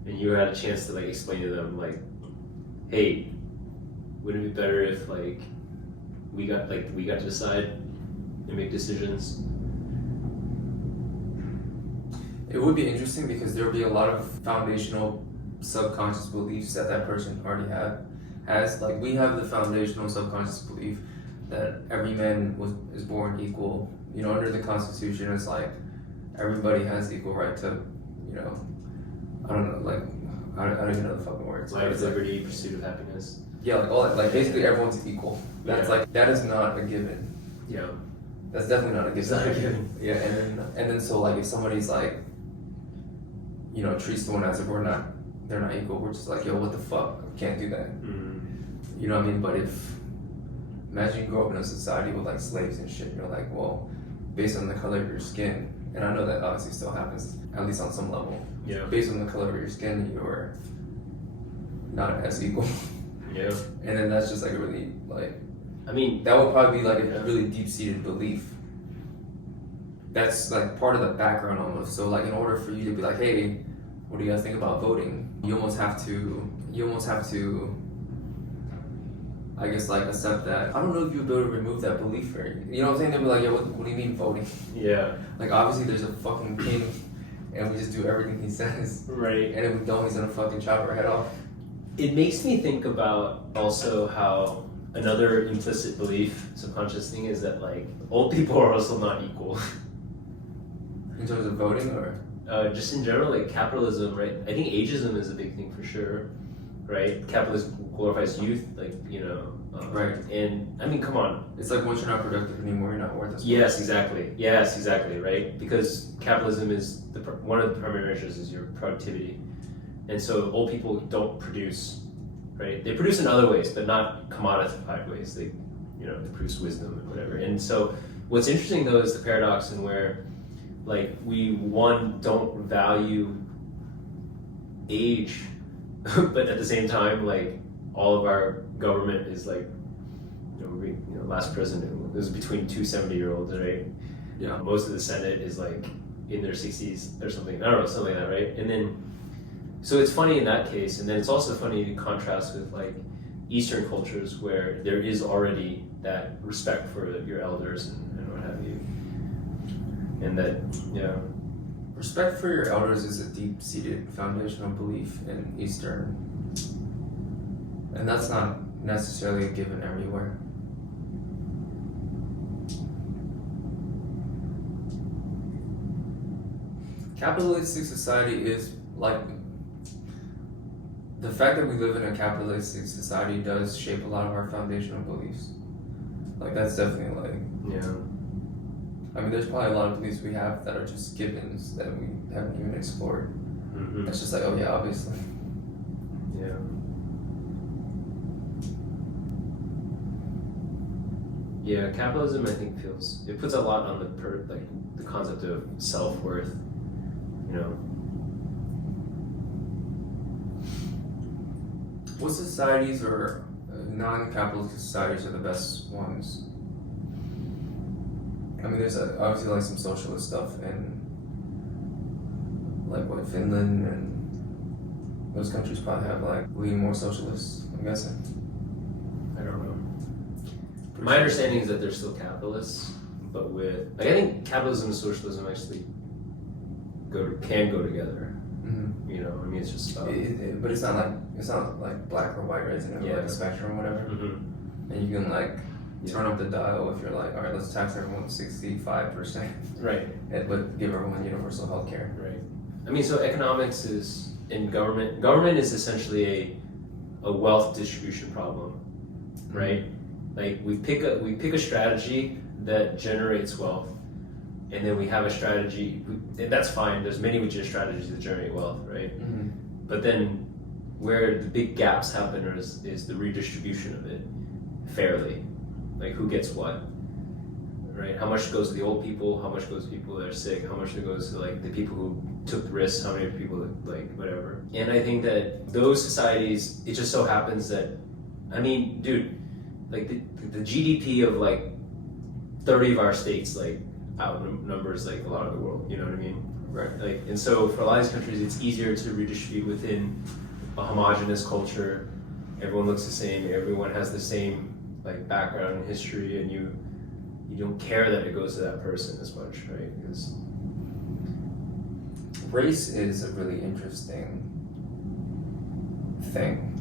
and you had a chance to like explain to them like, hey, wouldn't it be better if like we got to decide and make decisions? It would be interesting because there would be a lot of foundational subconscious beliefs that person already has. Like we have the foundational subconscious belief that every man is born equal. You know, under the Constitution, it's like everybody has equal right to, you know, I don't know, like I don't even know the fucking words. Life, liberty, pursuit of happiness. Yeah, like all that, like basically everyone's equal. That's like that is not a given. Yeah. That's definitely not a given. It's not a given. Yeah, and then so like if somebody's like, you know, treats someone as if they're not equal, we're just like, yo, what the fuck? I can't do that. You know what I mean? But imagine you grow up in a society with like slaves and shit, you're like, well, based on the color of your skin, and I know that obviously still happens, at least on some level. Yeah. Based on the color of your skin, you're not as equal. Yeah. And then that's just like a really like, I mean, that would probably be like a really deep-seated belief. That's like part of the background almost. So like in order for you to be like, hey, what do you guys think about voting? You almost have to I guess like accept that. I don't know if you'd be able to remove that belief for you. You know what I'm saying? They'll be like, yeah, what do you mean voting? yeah. Like obviously there's a fucking king and we just do everything he says. Right. And if we don't, he's gonna fucking chop our head off. It makes me think about also how another implicit belief, subconscious thing, is that like old people are also not equal. In terms of voting or? Just in general, like capitalism, right? I think ageism is a big thing for sure, right? Capitalism glorifies youth, like, you know. Right. And I mean, come on. It's like once you're not productive anymore, you're not worth as much. Yes, exactly, right? Because capitalism is one of the primary measures is your productivity. And so old people don't produce, right? They produce in other ways, but not commodified ways. They, you know, they produce wisdom and whatever. And so what's interesting though is the paradox in where like we don't value age, but at the same time, like all of our government is like, last president was between two 70-year-olds, right? Yeah. Most of the Senate is like in their 60s or something. I don't know, something like that, right? And then, so it's funny in that case, and then it's also funny to contrast with like Eastern cultures where there is already that respect for your elders and what have you. And that, yeah. Respect for your elders is a deep-seated foundational belief in Eastern, and that's not necessarily a given everywhere. Capitalistic society is like, the fact that we live in a capitalistic society does shape a lot of our foundational beliefs. Like that's definitely like, Yeah. I mean, there's probably a lot of beliefs we have that are just givens that we haven't even explored. Mm-hmm. It's just like, oh yeah, obviously. Yeah. Yeah, capitalism I think it puts a lot on the concept of self-worth, you know. What societies or non-capitalist societies are the best ones? I mean, there's obviously like some socialist stuff in like what Finland and those countries probably have like lean more socialists, I'm guessing. I don't know. My understanding is that they're still capitalists, but with like I think capitalism and socialism actually can go together. Mm-hmm. You know, I mean it's just but it's not like black or white, right? It's like a spectrum or whatever. Mm-hmm. And you can like turn up the dial if you're like, all right, let's tax everyone 65%. Right. But give everyone universal health care. Right. I mean, so economics is in government. Government is essentially a wealth distribution problem, right? Like we pick a strategy that generates wealth, and then we have a strategy, and that's fine. There's many strategies to generate wealth, right? Mm-hmm. But then where the big gaps happen is the redistribution of it fairly, like who gets what, right? How much goes to the old people? How much goes to people that are sick? How much goes to like the people who took the risks? How many people that, like whatever? And I think that those societies, it just so happens that, I mean, dude, like the GDP of like 30 of our states like outnumbers like a lot of the world. You know what I mean? Right. Like, and so for a lot of these countries, it's easier to redistribute within a homogenous culture. Everyone looks the same. Everyone has the same like background and history, and you don't care that it goes to that person as much, right? Because race is a really interesting thing.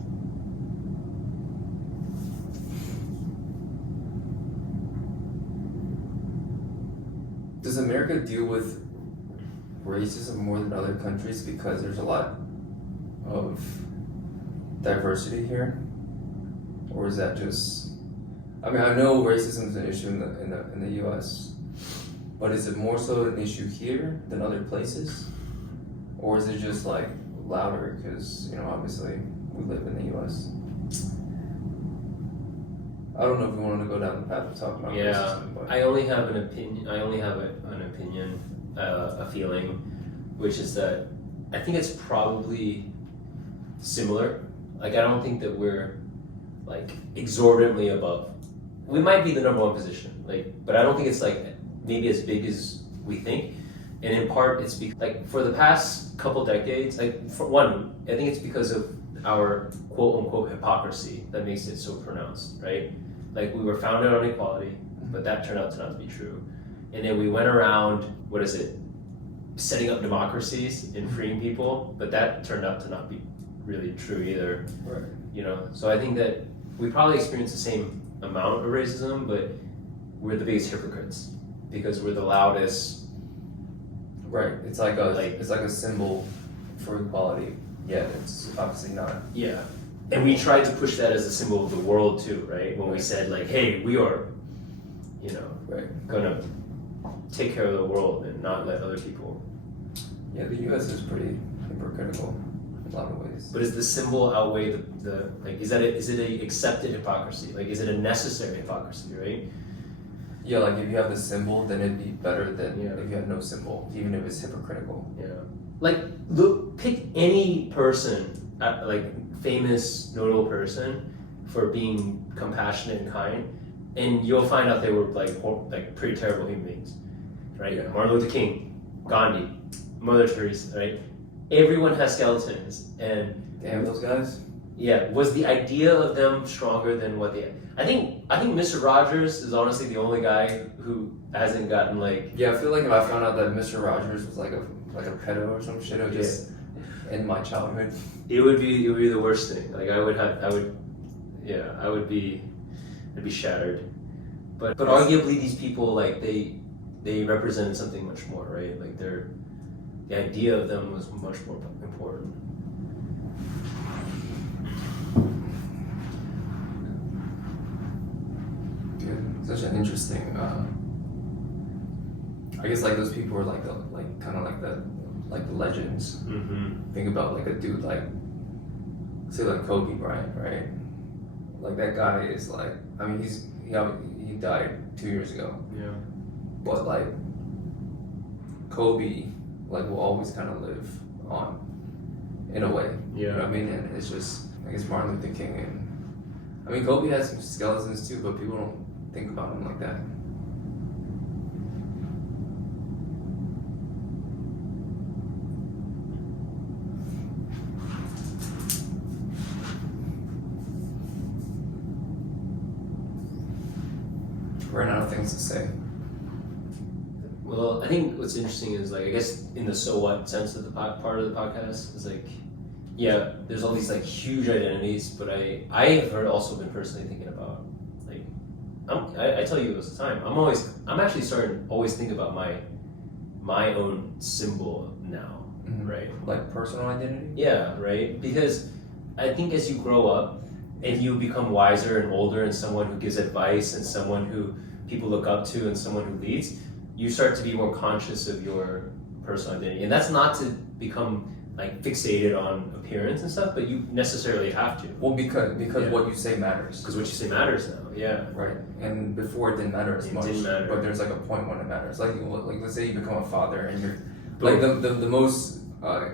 Does America deal with racism more than other countries because there's a lot of diversity here, or is that just? I mean, I know racism is an issue in the U.S., but is it more so an issue here than other places, or is it just like louder because obviously we live in the U.S. I don't know if we wanted to go down the path of talking about racism, but I only have an opinion. I only have an opinion, a feeling, which is that I think it's probably similar. Like, I don't think that we're like exorbitantly above. We might be the number one position, like, but I don't think it's like maybe as big as we think. And in part, it's because like for the past couple decades, like for one, I think it's because of our quote unquote hypocrisy that makes it so pronounced, right? Like we were founded on equality, but that turned out to not be true. And then we went around, setting up democracies and freeing people, but that turned out to not be really true either. right. So I think that we probably experience the same amount of racism, but we're the biggest hypocrites because we're the loudest. Right. It's like a symbol for equality. Yeah, it's obviously not. Yeah. And we tried to push that as a symbol of the world too, right? When we said like, hey, we are, Right. gonna take care of the world and not let other people. Yeah, the U.S. is pretty hypocritical in a lot of ways. But does the symbol outweigh the like? Is it a accepted hypocrisy? Like, is it a necessary hypocrisy? Right? Yeah, like if you have the symbol, then it'd be better than Yeah. if you had no symbol, even if it's hypocritical. Yeah. Like, pick any person, like famous, notable person, for being compassionate and kind, and you'll find out they were like pretty terrible human beings, right? Yeah. Martin Luther King, Gandhi, Mother Teresa, right? Everyone has skeletons, and Damn those guys. yeah, was the idea of them stronger than what they? I think Mr. Rogers is honestly the only guy who hasn't gotten like. Yeah, I feel like if I found out that Mr. Rogers was like a pedo or some shit, it would just end my childhood. It would be the worst thing. Like I'd be shattered. But arguably these people like they represented something much more, right? Like the idea of them was much more important. Yeah, such an interesting. I guess like those people are like kind of like the legends. Mm-hmm. Think about like a dude like, say like Kobe Bryant, right? Like that guy is like, I mean he died 2 years ago, Yeah. but like Kobe like will always kind of live on in a way. You know what I mean? And it's just I guess Martin Luther King and I mean Kobe has some skeletons too, but people don't think about him like that. Ran out of things to say. Well, I think what's interesting is like I guess in the so what sense of the part of the podcast is like, yeah, there's all these like huge identities, but I have also been personally thinking about like I tell you this time I'm actually starting to always think about my own symbol now, Mm-hmm. right? Like personal identity? Yeah, right. Because I think as you grow up and you become wiser and older and someone who gives advice and someone who people look up to and someone who leads, you start to be more conscious of your personal identity, and that's not to become like fixated on appearance and stuff, but you necessarily have to, Well, because what you say matters. because what you say matters now. Yeah. Right, and before it didn't matter as It much. didn't matter. But there's like a point when it matters. Like let's say you become a father, and you're like the most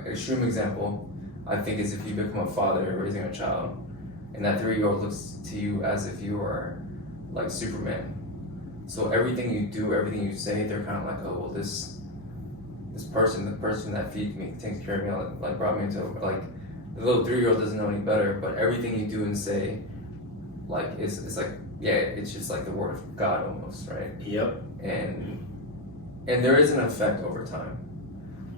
extreme example, I think, is if you become a father, you're raising a child, and that 3-year-old looks to you as if you are like Superman. So everything you do, everything you say, they're kind of like, oh well, this person, the person that feeds me, takes care of me, like brought me into, like, the little 3-year-old doesn't know any better, but everything you do and say, like, it's like, yeah, it's just like the word of God almost, right? Yep. And there is an effect over time.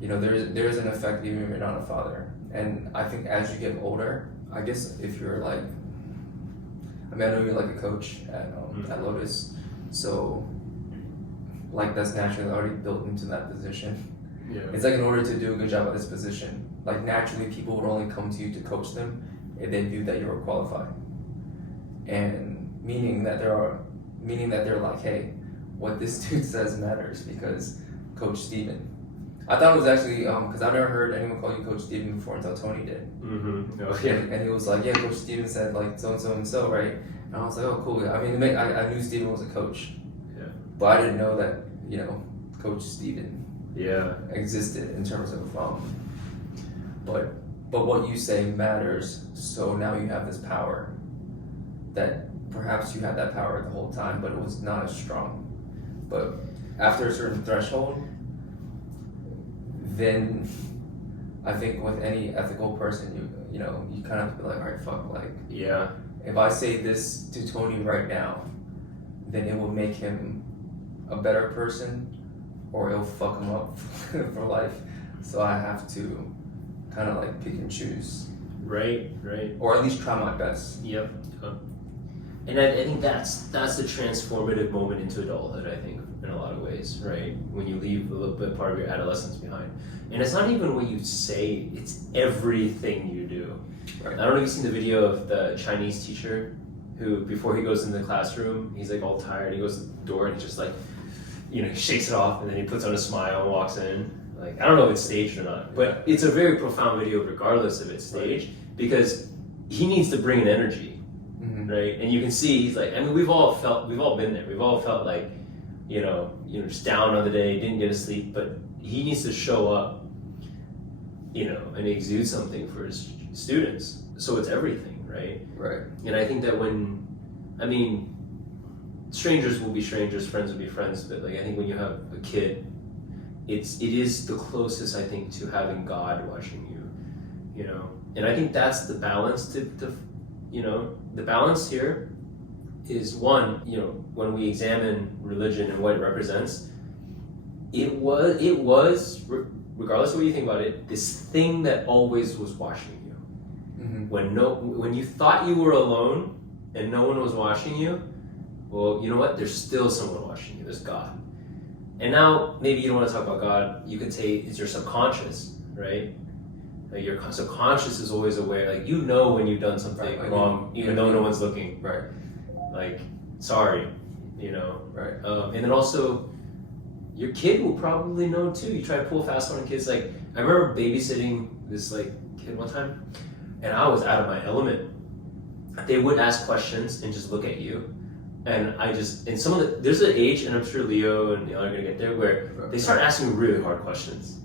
You know, there is an effect even if you're not a father. And I think as you get older, I guess if you're like, I mean, I know you're like a coach at Lotus, so like that's naturally already built into that position. Yeah. It's like in order to do a good job at this position, like naturally people would only come to you to coach them if they knew that you were qualified. And meaning that they're like, hey, what this dude says matters because Coach Steven. I thought it was actually because I've never heard anyone call you Coach Steven before until Tony did. Mm-hmm. Oh, And he was like, yeah, Coach Steven said like so and so and so, right? And I was like, oh, cool. I mean, I knew Steven was a coach, Yeah. but I didn't know that, you know, Coach Steven Yeah. existed in terms of but what you say matters. So now you have this power that perhaps you had that power the whole time, but it was not as strong. But after a certain threshold, then I think with any ethical person, you know you kind of have to be like, all right, fuck, like Yeah. if I say this to Tony right now, then it will make him a better person, or it'll fuck him up for life. So I have to kind of like pick and choose, Right. Right. or at least try my best. Yep. And I think that's the transformative moment into adulthood, I think, in a lot of ways, right? When you leave a little bit part of your adolescence behind. And it's not even what you say, it's everything you do. Right. I don't know if you've seen the video of the Chinese teacher who, before he goes into the classroom, he's like all tired, he goes to the door and he just like, you know, he shakes it off and then he puts on a smile and walks in. Like, I don't know if it's staged or not, but it's a very profound video regardless of it's staged, because he needs to bring an energy. Right, and you can see he's like, I mean, we've all been there. We've all felt like, you know, just down on the day, didn't get to sleep, but he needs to show up, you know, and exude something for his students. So it's everything, right? Right. And I think that I mean, strangers will be strangers, friends will be friends, but like I think when you have a kid, it is the closest, I think, to having God watching you, you know, and I think that's the balance to you know, the balance here is one, you know, when we examine religion and what it represents, it was regardless of what you think about it, this thing that always was watching you. Mm-hmm. When you thought you were alone and no one was watching you, well, you know what? There's still someone watching you. There's God. And now maybe you don't want to talk about God. You could say it's your subconscious, right? Your subconscious is always aware, like you know when you've done something wrong, even though no one's looking. Right. Like, sorry, you know. Right. And then also, your kid will probably know too. You try to pull fast on kids. Like, I remember babysitting this like kid one time, and I was out of my element. They would ask questions and just look at you, and there's an age, and I'm sure Leo and y'all are gonna get there, where they start asking really hard questions.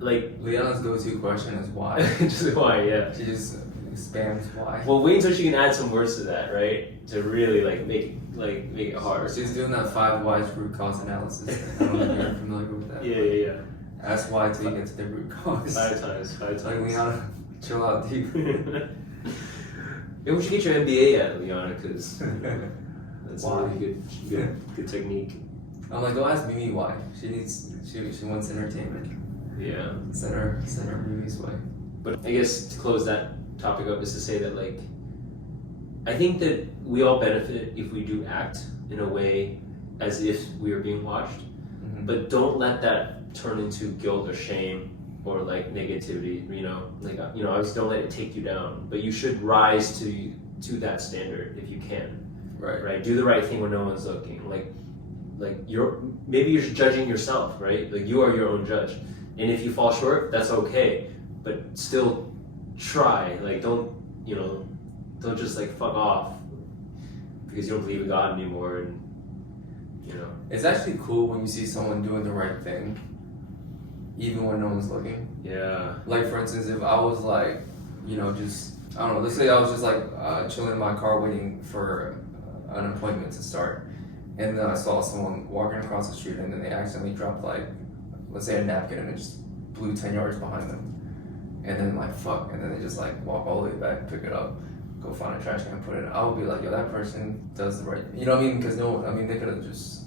Like Leon's go-to question is why. just why, yeah. She just spams why. Well, wait until she can add some words to that, right? To really make it hard. She's doing that 5 whys root cause analysis. I don't know if you're familiar with that. Yeah. Ask why till you get to the root cause. 5 times. Like Leona, chill out, deep. Maybe we should get your MBA at Leona, because that's Why? a really good technique. I'm like, go ask Mimi why. She wants entertainment. Yeah. Send her Mimi's way. But I guess to close that topic up is to say that, like, I think that we all benefit if we do act in a way as if we are being watched, but don't let that turn into guilt or shame or like negativity. You know, obviously don't let it take you down, but you should rise to that standard if you can. Right. Right. Do the right thing when no one's looking. Like, like maybe you're judging yourself, right? Like you are your own judge, and if you fall short, that's okay, but still try. Like don't just like fuck off because you don't believe in God anymore, and It's actually cool when you see someone doing the right thing, even when no one's looking. yeah. Like for instance, if I was like, just I don't know. Let's say I was just like chilling in my car waiting for an appointment to start, and then I saw someone walking across the street, and then they accidentally dropped like, let's say a napkin, and it just blew 10 yards behind them, and then like fuck, and then they just like walk all the way back, pick it up, go find a trash can, put it in. I would be like, yo, that person does the right. You know what I mean? Because they could have just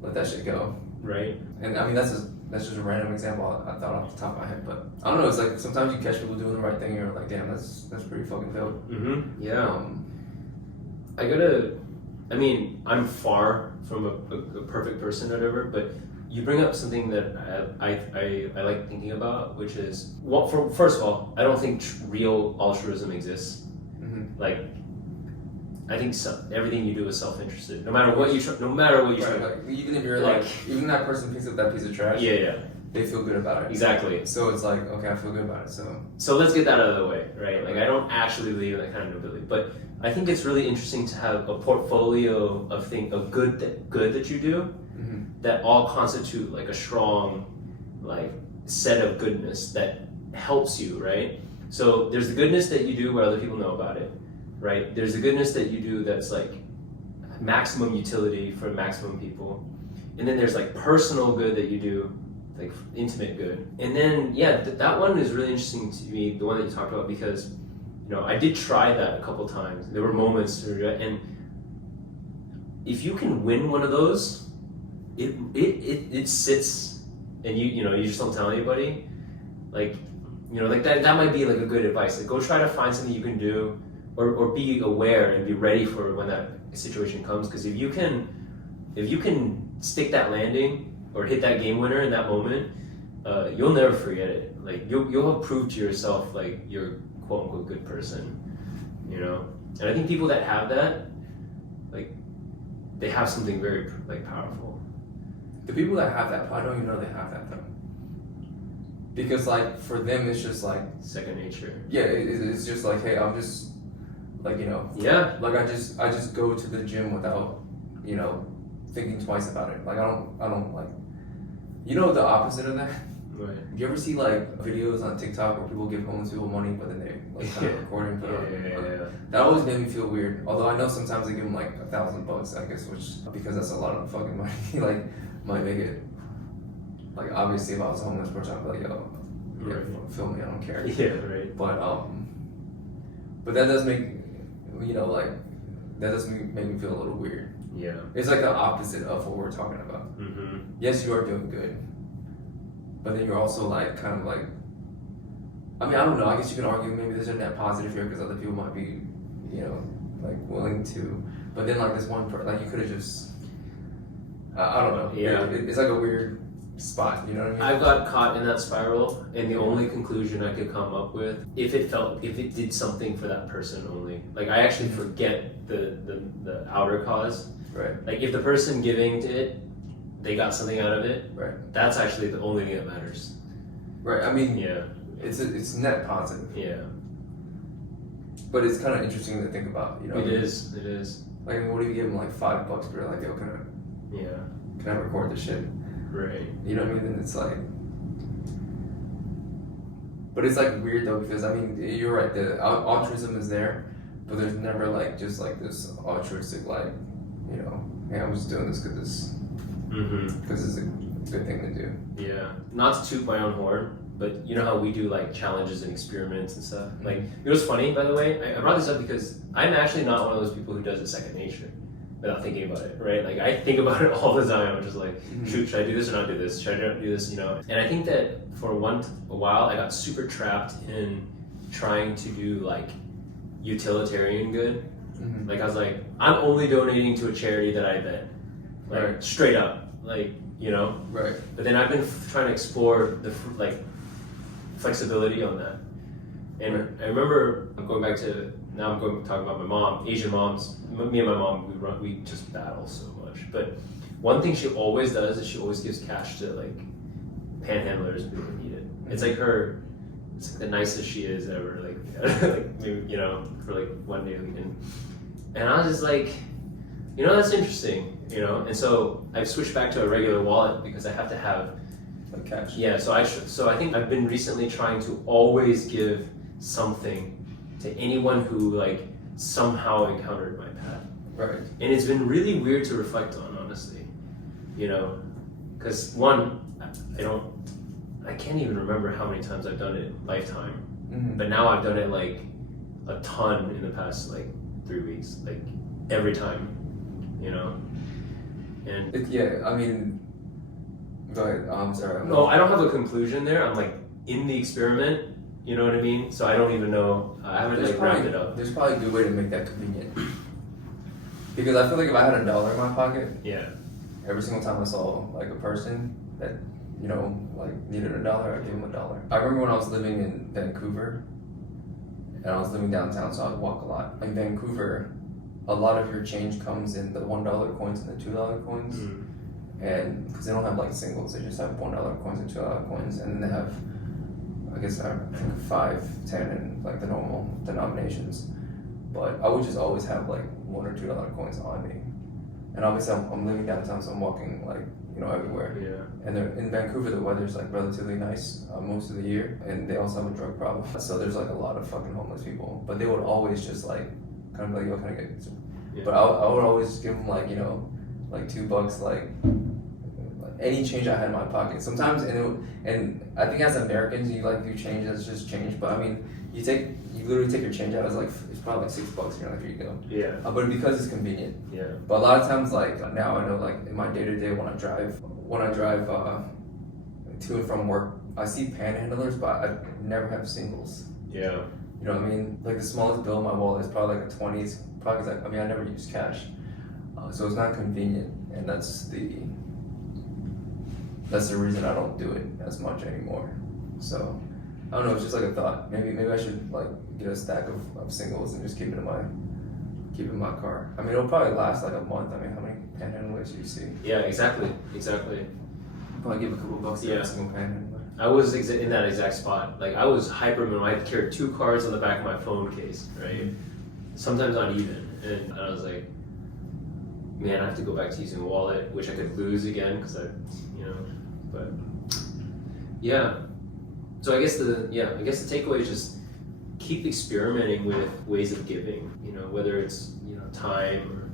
let that shit go. Right. And I mean that's just a random example I thought off the top of my head, but I don't know. It's like sometimes you catch people doing the right thing, and you're like, damn, that's pretty fucking dope. Mm-hmm. Yeah. I'm far from a perfect person or whatever, but you bring up something that I like thinking about, which is, first of all, I don't think real altruism exists. Mm-hmm. Like, I think everything you do is self-interested. No matter what you try. Like, even if you're like, even that person picks up that piece of trash, Yeah. they feel good about it. Exactly. So it's like, okay, I feel good about it. So let's get that out of the way, right? Like I don't actually believe in that kind of nobility, but I think it's really interesting to have a portfolio of good that you do mm-hmm. that all constitute like a strong like set of goodness that helps you, right? So there's the goodness that you do where other people know about it, right? There's the goodness that you do that's like maximum utility for maximum people, and then there's like personal good that you do, like intimate good. And then that one is really interesting to me, the one that you talked about, because I did try that a couple times. There were moments and if you can win one of those, it sits, and you just don't tell anybody. Like like that might be like a good advice. Like go try to find something you can do, or be aware and be ready for when that situation comes. Because if you can stick that landing or hit that game winner in that moment, you'll never forget it. Like you'll have proved to yourself like you're quote unquote good person, And I think people that have that, like, they have something very like powerful. The people that have that, I don't even know they have that though. Because like for them, it's just like second nature. Yeah, it's just like, hey, I'm just like Yeah. Like I just go to the gym without thinking twice about it. Like I don't like the opposite of that. Right. Do you ever see like videos on TikTok where people give homeless people money, but then they like kind of record and put it on? Yeah. That always made me feel weird. Although I know sometimes they give them like $1,000, I guess, which because that's a lot of fucking money, like might make it like obviously if I was a homeless person, I'd be like, yo, film me, I don't care. Yeah, right. But that does make make me feel a little weird. Yeah. It's like the opposite of what we're talking about. Mm-hmm. Yes, you are doing good, but then you're also like kind of like, I mean, I don't know. I guess you can argue maybe there's a net positive here because other people might be, like willing to. But then like this one person, like you could have just, I don't know. Yeah. It's like a weird spot. You know what I mean? I got caught in that spiral, and the only conclusion I could come up with, if it did something for that person only. Like I actually forget the outer cause. Right. Like if the person giving to it, they got something out of it. Right. That's actually the only thing that matters. Right. I mean, Yeah. it's net positive. Yeah. But it's kind of interesting to think about. It is. It is. Like, I mean, what if you give them like $5 for like, yo, can I record this shit? Right. You know what I mean? And it's like, but it's like weird though because I mean you're right. The altruism is there, but there's never like just like this altruistic like, hey, I'm just doing this because it's a good thing to do. Yeah. Not to toot my own horn, but you know how we do like challenges and experiments and stuff. Like it was funny, by the way. I brought this up because I'm actually not one of those people who does it second nature, without thinking about it, right? Like I think about it all the time. I'm just like, shoot, should I do this or not do this? Should I not do this? And I think that for a while I got super trapped in trying to do like utilitarian good. Like I was like, I'm only donating to a charity that I bet, like straight up, like Right. But then I've been trying to explore the flexibility on that. And I remember going back to now I'm going to talk about my mom, Asian moms. Me and my mom, we just battle so much. But one thing she always does is she always gives cash to like panhandlers people who need it. It's like it's like the nicest she is ever. Like, like maybe for like one day a week, and I was just like, that's interesting, And so I've switched back to a regular wallet because I have to have Like cash. Yeah, so I think I've been recently trying to always give something to anyone who like somehow encountered my path. Right. And it's been really weird to reflect on, honestly. Because one, I can't even remember how many times I've done it lifetime. Mm-hmm. But now I've done it like a ton in the past like 3 weeks, like every time, And Yeah, I mean, go ahead. I'm sorry. no, I don't have a conclusion there. I'm like in the experiment, you know what I mean? So I don't even know. I haven't like wrapped it up. There's probably a good way to make that convenient. Because I feel like if I had $1 in my pocket, Yeah. every single time I saw like a person that like needed $1, I'd give them $1. I remember when I was living in Vancouver, and I was living downtown, so I'd walk a lot. In Vancouver, a lot of your change comes in the $1 coins and the $2 coins, and because they don't have like singles, they just have $1 coins and $2 coins, and then they have, I guess I think 5, 10, and like the normal denominations. But I would just always have like $1 or $2 coins on me, and obviously I'm living downtown, so I'm walking like everywhere. Yeah. And in Vancouver, the weather's like relatively nice most of the year, and they also have a drug problem. So there's like a lot of fucking homeless people. But they would always just like kind of be like, "Yo, can I get?" Yeah. But I would always give them like like $2, like any change I had in my pocket. Sometimes, and I think as Americans, you like do change that's just change. But I mean, you literally take your change out as like it's probably like $6. You're like, here you go. Yeah. But because it's convenient. Yeah. But a lot of times, like now I know, like in my day to day when I drive to and from work, I see panhandlers, but I never have singles. Yeah. You know what I mean? Like the smallest bill in my wallet is probably like a 20s. Probably 'cause I never use cash, so it's not convenient, and that's the reason I don't do it as much anymore. So I don't know. It's just like a thought. Maybe I should like get a stack of singles and just keep it in my car. I mean, it'll probably last like a month. I mean, how many panhandlers do you see? Yeah, exactly. Probably give a couple bucks to Yeah. every single panhandler. I was in that exact spot. Like I was hyper when I carried 2 cards on the back of my phone case, right? Sometimes not even. And I was like, man, I have to go back to using a wallet, which I could lose again because but yeah. So I guess the takeaway is just keep experimenting with ways of giving, whether it's, time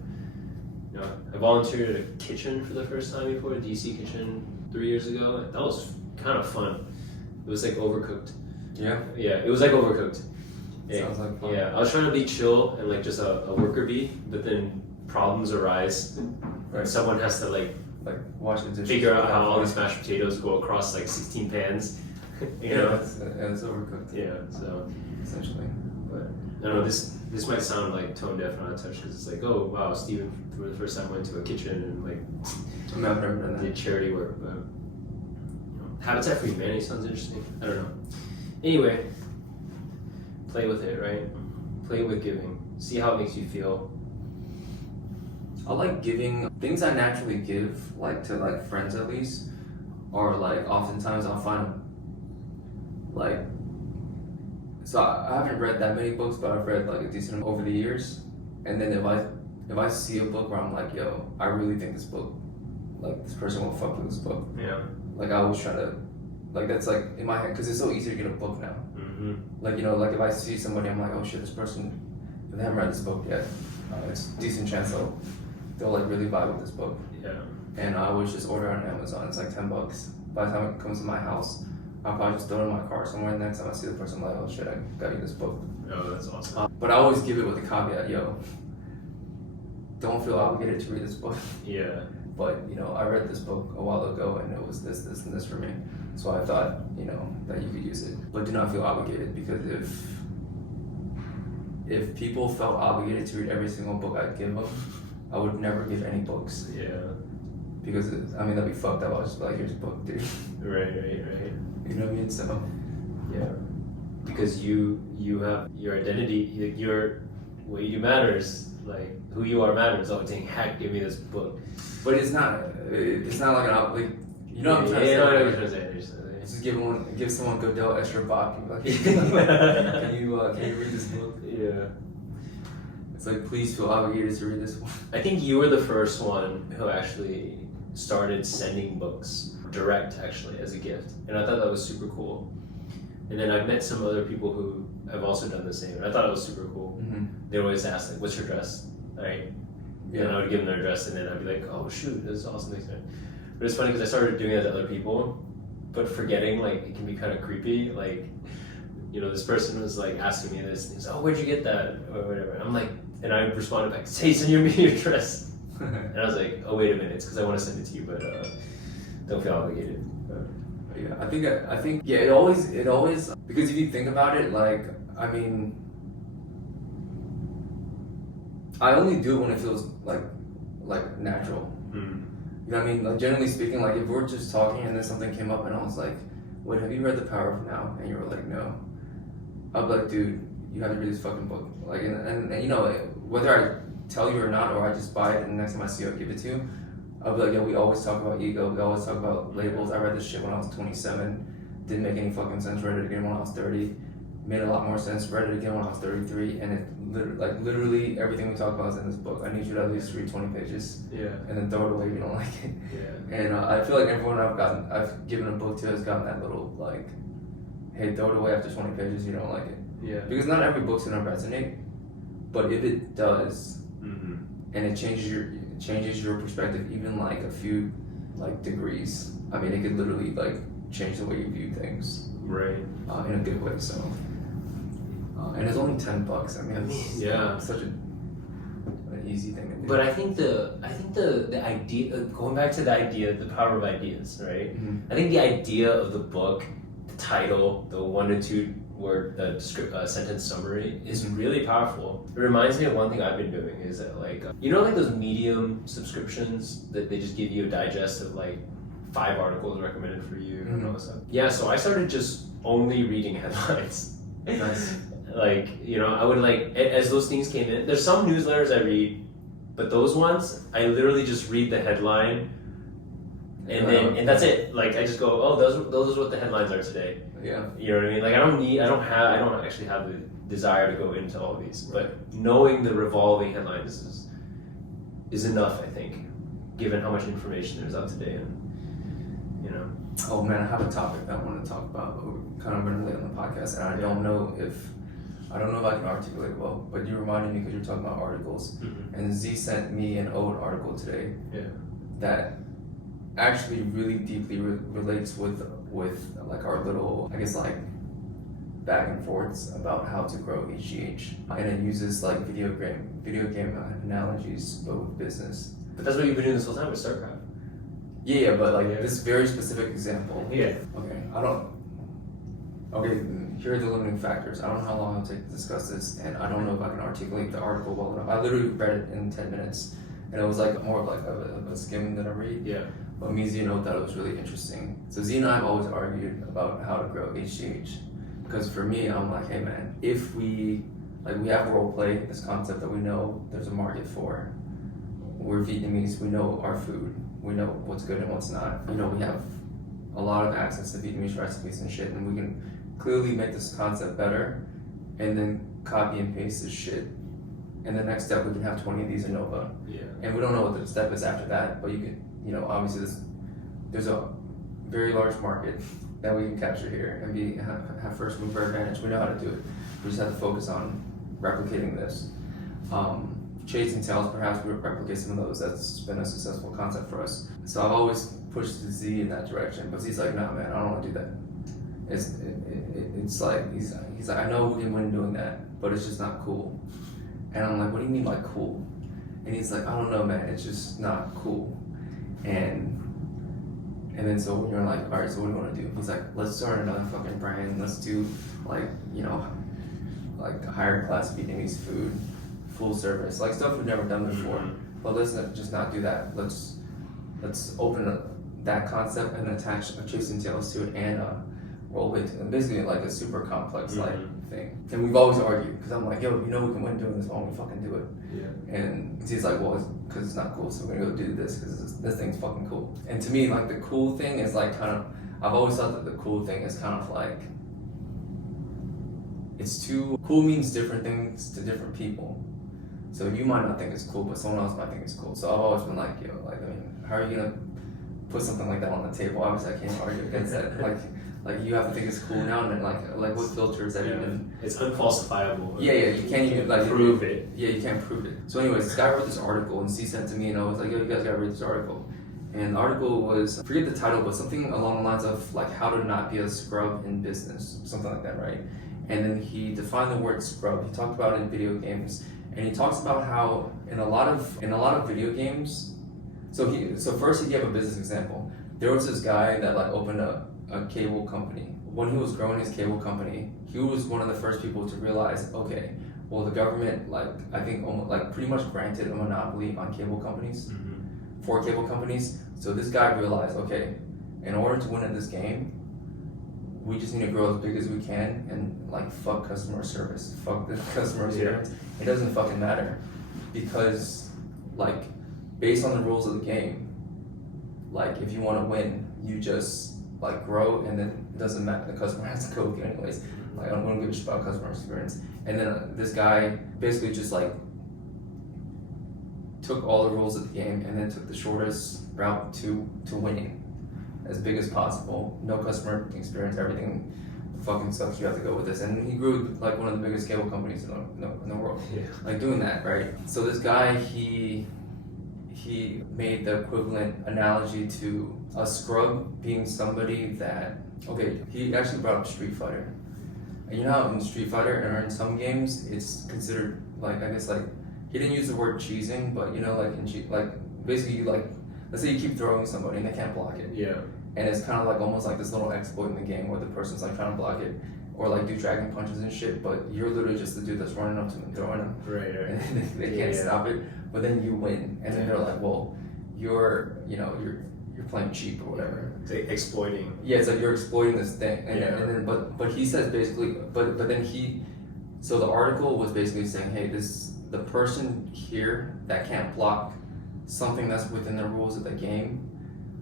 or, I volunteered at a kitchen for the first time before, a DC kitchen 3 years ago. That was kind of fun. It was like overcooked. Yeah. Yeah, it was like overcooked. Sounds like fun. Yeah, I was trying to be chill and like just a worker bee, but then problems arise. Right. Someone has to like wash the dishes. figure out how all these mashed potatoes go across like 16 pans. It's overcooked. Yeah, so Essentially. but I don't know, this might sound like tone deaf and out of touch because it's like, oh wow, Steven for the first time went to a kitchen and like I mean, I've never done that. did charity work, but Habitat for Humanity sounds interesting. I don't know. Anyway, play with it, right? Play with giving. See how it makes you feel. I like giving things I naturally give, like to like friends at least, or like oftentimes I'll find like. So I haven't read that many books, but I've read like a decent amount over the years. And then if I see a book where I'm like, yo, I really think this book, like this person will fuck with this book. Yeah. Like I always try to, like that's like in my head, because it's so easy to get a book now. Mm-hmm. Like like if I see somebody, I'm like, oh shit, this person, if they haven't read this book yet, it's a decent chance they'll like really vibe with this book. Yeah. And I always just order on Amazon. It's like $10. By the time it comes to my house, I'll probably just throw it in my car somewhere. And next time I see the person, I'm like, oh shit, I got you this book. Oh, that's awesome. But I always give it with the caveat, yo, don't feel obligated to read this book. Yeah. But I read this book a while ago, and it was this, and this for me. So I thought, that you could use it. But do not feel obligated, because if people felt obligated to read every single book I'd give them, I would never give any books. Yeah. Because that'd be fucked up. I was just like, here's a book, dude. Right. You know what I mean? So Yeah. Because you have your identity, your what you do matters. like who you are matters. Oh dang, hack, give me this book. But it's not like like you know what I'm trying Yeah, I know what to you're say. trying to say. Just give someone Godel extra buck. Like, can you read this book? Yeah. It's like, please feel obligated to read this one. I think you were the first one who actually started sending books direct, actually, as a gift, and I thought that was super cool. And then I've met some other people who have also done the same, and I thought it was super cool. Mm-hmm. They always ask like, "What's your address?" Right? Yeah. And I would give them their address, and then I'd be like, "Oh shoot, this is awesome." Thanks, man. But it's funny because I started doing it to other people, but forgetting like it can be kind of creepy. Like, you know, this person was like asking me this, and he's, "Oh, where'd you get that?" or whatever. And I'm like, and I responded back, "Hey, send me your address." And I was like, "Oh, wait a minute, it's because I want to send it to you, but don't feel obligated." Yeah, I think yeah, it always because if you think about it, like, I mean, I only do it when it feels like natural. Mm. You know what I mean? Like, generally speaking, like if we're just talking and then something came up and I was like, "Wait, have you read The Power of Now?" and you were like, "No," I'd be like, "Dude, you have to read this fucking book." Like, and you know, whether I tell you or not, or I just buy it and the next time I see you, I give it to you. I'll be like, "Yeah, we always talk about ego. We always talk about labels. I read this shit when I was 27. Didn't make any fucking sense. Read it again when I was 30. Made a lot more sense. Read it again when I was 33. And it literally everything we talk about is in this book. I need you to at least read 20 pages. Yeah. And then throw it away if you don't like it." Yeah. And I feel like everyone I've given a book to has gotten that little like, "Hey, throw it away after 20 pages. You don't like it." Yeah. Because not every book's gonna resonate, but if it does, Mm-hmm. and it changes your perspective even like a few like degrees, I mean, it could literally like change the way you view things Right. in a good way. So and it's only $10. I mean, it's Yeah. such an easy thing to do. But I think the idea, going back to the idea, the power of ideas, right? Mhm. I think the idea of the book, the title, the 1 to 2 word sentence summary is really powerful. It reminds me of one thing I've been doing is that like you know like those Medium subscriptions that they just give you a digest of like 5 articles recommended for you and all that stuff. Yeah, so I started just only reading headlines. Nice. Like, you know, I would like as those things came in. There's some newsletters I read, but those ones I literally just read the headline, and that's it. Like I just go, oh, those are what the headlines are today. Yeah. You know what I mean? Like I don't actually have the desire to go into all of these, but knowing the revolving headlines is enough, I think, given how much information there's out today, and you know. Oh man, I have a topic that I want to talk about, but we're kind of running late on the podcast, and I don't know if I can articulate it well. But you reminded me because you're talking about articles, and Z sent me an old article today. Yeah. That actually really deeply relates with like our little, I guess, like back and forths about how to grow HGH, and it uses like video game analogies but with business. But that's what you've been doing this whole time with StarCraft. Yeah, but like this very specific example. Yeah. Okay, here are the limiting factors. I don't know how long it'll take to discuss this, and I don't know if I can articulate the article well enough. I literally read it in 10 minutes, and it was like more of like a skim than a read. Yeah. But me and Z thought it was really interesting. So Z and I have always argued about how to grow HGH. Because for me, I'm like, hey man, if we have role play, this concept that we know there's a market for. We're Vietnamese, we know our food, we know what's good and what's not. You know, we have a lot of access to Vietnamese recipes and shit, and we can clearly make this concept better and then copy and paste this shit. And the next step, we can have 20 of these in Nova. Yeah. And we don't know what the step is after that, but you can, you know, obviously there's a very large market that we can capture here and have first mover advantage. We know how to do it. We just have to focus on replicating this. Chasing tails, perhaps we replicate some of those. That's been a successful concept for us. So I've always pushed Z in that direction, but Z's like, nah, man, I don't want to do that. It's like he's like, I know we can win doing that, but it's just not cool. And I'm like, what do you mean by cool? And he's like, I don't know, man, it's just not cool. And then so when you're like, all right, so what do you want to do? He's like, let's start another fucking brand. Let's do like, you know, like higher class Vietnamese food, full service, like stuff we've never done before. But let's just not do that. Let's open up that concept and attach a Chasing Tails to it and a roleplay to it. Basically like a super complex like thing. And we've always argued because I'm like, yo, we can win doing this, why don't we fucking do it? Yeah. And he's like, well, because it's not cool, so we're gonna go do this because this thing's fucking cool. And to me, like the cool thing is like kind of, I've always thought that the cool thing is kind of like, cool means different things to different people. So you might not think it's cool, but someone else might think it's cool. So I've always been like, yo, like, I mean, how are you gonna put something like that on the table? Obviously, I can't argue against that. Like you have to think it's cool now, and then like what filter is that even? It's unfalsifiable. Yeah, you can't even like prove it. Yeah, you can't prove it. So anyways, this guy wrote this article, and C sent to me, and I was like, yo, you guys gotta read this article. And the article was, I forget the title, but something along the lines of like how to not be a scrub in business, something like that, right? And then he defined the word scrub. He talked about it in video games, and he talks about how in a lot of video games. So first he gave a business example. There was this guy that like opened a cable company. When he was growing his cable company, he was one of the first people to realize, okay, well the government like I think almost like pretty much granted a monopoly on cable companies, for cable companies. So this guy realized, okay, in order to win at this game, we just need to grow as big as we can and like fuck customer service, fuck the customer experience. It doesn't fucking matter because like based on the rules of the game, like if you want to win, you just like grow and then it doesn't matter. The customer has to go with you anyways. Like I don't give a shit about customer experience. And then this guy basically just like took all the rules of the game and then took the shortest route to winning as big as possible. No customer experience, everything fucking sucks. You have to go with this. And he grew like one of the biggest cable companies in the world. Yeah. Like doing that, right? So this guy, he made the equivalent analogy to a scrub being somebody that, okay, he actually brought up Street Fighter. And you know how in Street Fighter or in some games, it's considered like, I guess like, he didn't use the word cheesing, but you know, like basically you like, let's say you keep throwing somebody and they can't block it. Yeah. And it's kind of like almost like this little exploit in the game where the person's like trying to block it or like do dragon punches and shit, but you're literally just the dude that's running up to them and throwing them. Right. And they can't stop it, but then you win. And then they're like, well, you're playing cheap or whatever. It's like exploiting. Yeah, it's like you're exploiting this thing. And then but he says basically, but then so the article was basically saying, hey, the person here that can't block something that's within the rules of the game,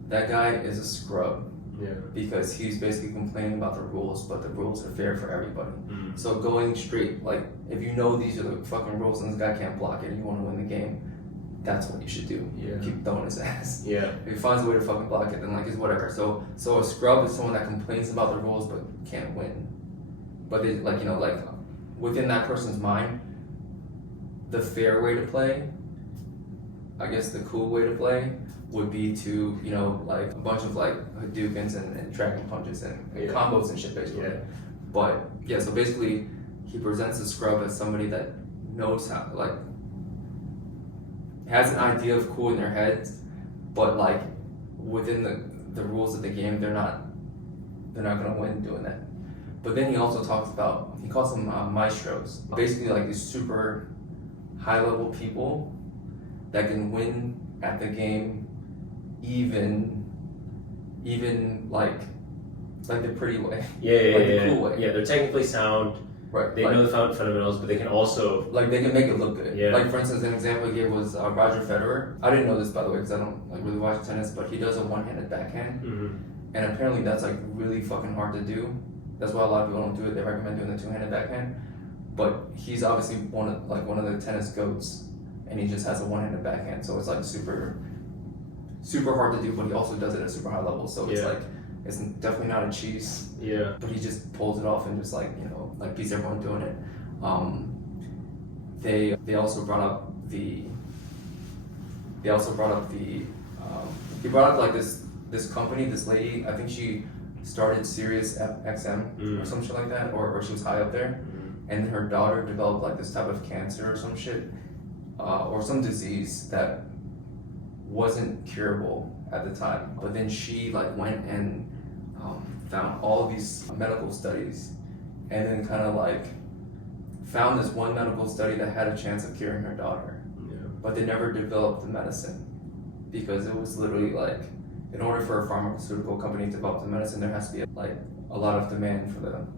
that guy is a scrub. Yeah. Because he's basically complaining about the rules, but the rules are fair for everybody. So going straight, like if you know these are the fucking rules and this guy can't block it and you want to win the game, that's what you should do. Yeah. Keep throwing his ass. Yeah. If he finds a way to fucking block it, then like it's whatever. So a scrub is someone that complains about the rules but can't win. But they like like within that person's mind, the fair way to play, I guess the cool way to play would be to, like a bunch of like Hadoukens and dragon punches and combos and shit basically. Yeah. But yeah, so basically he presents the scrub as somebody that knows how, like, has an idea of cool in their heads, but like within the rules of the game, they're not gonna win doing that. But then he also he calls them maestros, basically like these super high level people that can win at the game even like the pretty way. Yeah. Cool way. Yeah, they're technically sound. Right. They know the fundamentals, but they can also like they can make it look good. Yeah. Like for instance, an example he gave was Roger Federer. I didn't know this by the way because I don't like really watch tennis, but he does a one-handed backhand, and apparently that's like really fucking hard to do. That's why a lot of people don't do it. They recommend doing the two-handed backhand. But he's obviously one of the tennis goats, and he just has a one-handed backhand. So it's like super, super hard to do, but he also does it at a super high level. So it's like it's definitely not a cheese. Yeah. But he just pulls it off and just like beats everyone doing it. They also brought up he brought up like this company, this lady. I think she started Sirius XM or some shit like that, or she was high up there, and her daughter developed like this type of cancer or some shit, or some disease that wasn't curable at the time. But then she like went and found all these medical studies, and then kind of like found this one medical study that had a chance of curing her daughter. Yeah. But they never developed the medicine because it was literally like, in order for a pharmaceutical company to develop the medicine, there has to be like a lot of demand for them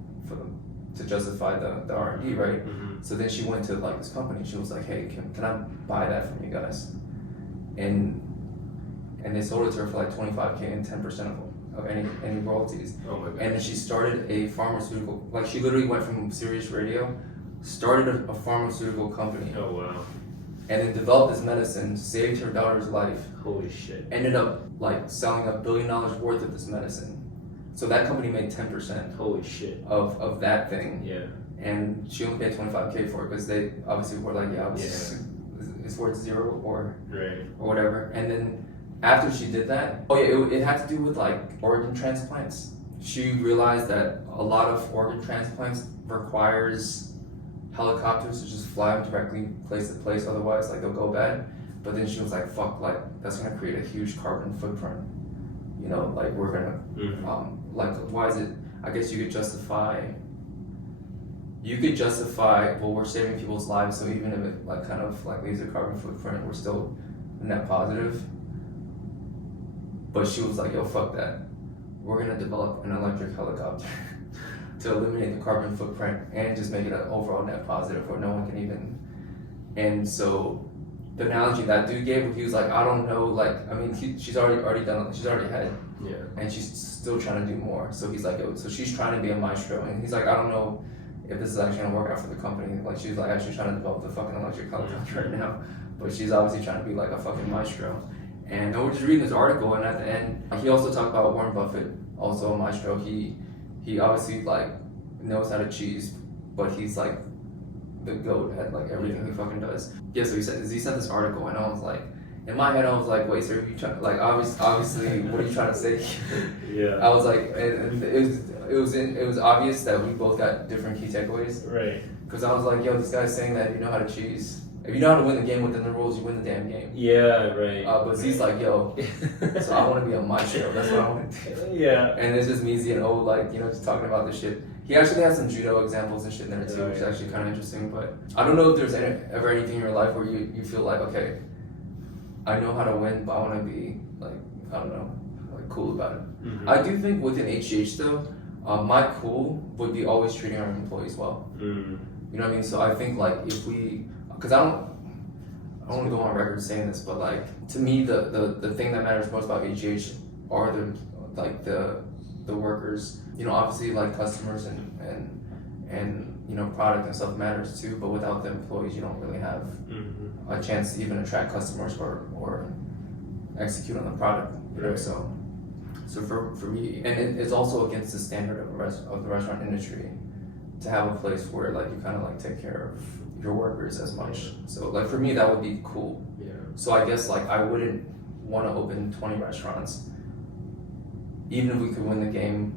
to justify the R&D, right? Mm-hmm. So then she went to like this company. She was like, hey, can I buy that from you guys? And they sold it to her for like $25K and 10% of any royalties. Oh my god. And then she started a pharmaceutical, like she literally went from Sirius Radio, started a pharmaceutical company, Oh wow. and then developed this medicine, saved her daughter's life, Holy shit. ended up like selling $1 billion worth of this medicine. So that company made 10% Holy shit. of that thing, Yeah. and she only paid $25K for it because they obviously were like, yeah, it's worth zero or Right. whatever. And then after she did that, it had to do with like organ transplants. She realized that a lot of organ transplants requires helicopters to just fly them directly place to place, otherwise like they'll go bad. But then she was like, fuck, like that's gonna create a huge carbon footprint. You know, like we're gonna like why is it, I guess you could justify well, we're saving people's lives, so even if it like kind of like leaves a carbon footprint, we're still net positive. But she was like, yo, fuck that. We're gonna develop an electric helicopter to eliminate the carbon footprint and just make it an overall net positive where no one can even. And so the analogy that dude gave, he was like, I don't know, like, I mean, she's already done, she's already had, Yeah. and she's still trying to do more. So he's like, yo, so she's trying to be a maestro, and he's like, I don't know if this is actually gonna work out for the company. Like, she's like actually trying to develop the fucking electric helicopter right now, but she's obviously trying to be like a fucking maestro. And I was just reading this article, and at the end, he also talked about Warren Buffett, also a maestro. He obviously like knows how to cheese, but he's like the goat at like everything he fucking does. Yeah, so he sent this article, and I was like, in my head, I was like, wait, sir, you trying like obviously, what are you trying to say? Yeah. I was like, and it was obvious that we both got different key takeaways. Right. Because I was like, yo, this guy's saying that if you know how to cheese, if you know how to win the game within the rules, you win the damn game. Yeah, right. But he's like, yo, so I want to be on my show. That's what I want to do. Yeah. And it's just me and O, like, you know, just talking about this shit. He actually has some judo examples and shit in there too, which is actually kind of interesting. But I don't know if there's ever anything in your life where you feel like, okay, I know how to win, but I want to be like, I don't know, like cool about it. Mm-hmm. I do think within HGH though, my cool would be always treating our employees well. Mm. You know what I mean? So I think like if we, because I don't want to go on record saying this, but like to me the thing that matters most about HGH are the workers. You know, obviously like customers and you know product and stuff matters too, but without the employees you don't really have a chance to even attract customers or execute on the product. You know, Right. so for me, and it's also against the standard of the restaurant industry to have a place where like you kind of like take care of your workers as much. So like for me that would be cool. Yeah. So I guess like I wouldn't want to open 20 restaurants, even if we could win the game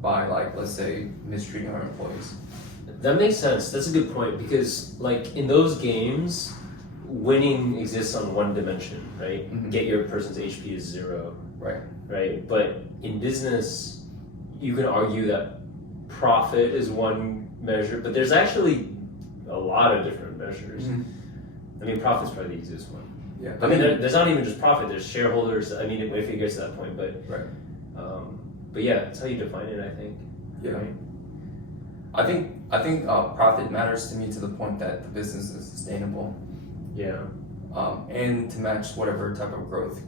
by like let's say mistreating our employees. That makes sense. That's a good point because, like, in those games, winning exists on one dimension, right? Mhm. Get your person's HP is 0, Right. right? But in business, you can argue that profit is one measure, but there's actually a lot of different measures. I mean, profit's probably the easiest one. Yeah. I mean, there's not even just profit. There's shareholders. I mean, if it gets to that point, but Right. But yeah, that's how you define it, I think. Yeah. Right? I think profit matters to me to the point that the business is sustainable, Yeah. and to match whatever type of growth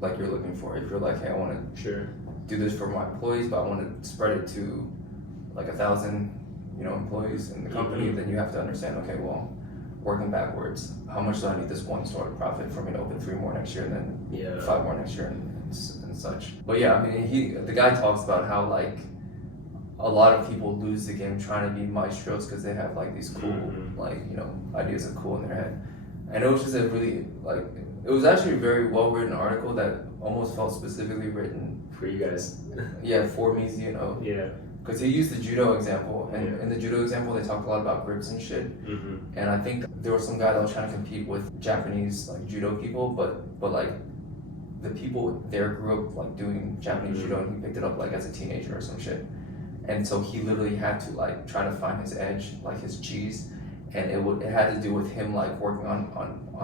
like you're looking for. If you're like, hey, I want to Sure. do this for my employees, but I want to spread it to like 1,000, you know, employees in the company, Mhm. then you have to understand, okay, well, working backwards, how much do I need this one store to profit for me to open 3 more next year and then Yeah. 5 more next year and such. But yeah, I mean, the guy talks about how like a lot of people lose the game trying to be maestros because they have like these cool Mhm. like, you know, ideas are cool in their head. And it was just a really like, it was actually a very well written article that almost felt specifically written, For you guys. yeah, for me, you know, Yeah. because he used the judo example, and Yeah. in the judo example they talked a lot about grips and shit. Mm-hmm. And I think there was some guy that was trying to compete with Japanese like judo people, but like the people there grew up like doing Japanese Mhm. judo, and he picked it up like as a teenager or some shit. And so he literally had to like try to find his edge, like his cheese, and it had to do with him like working on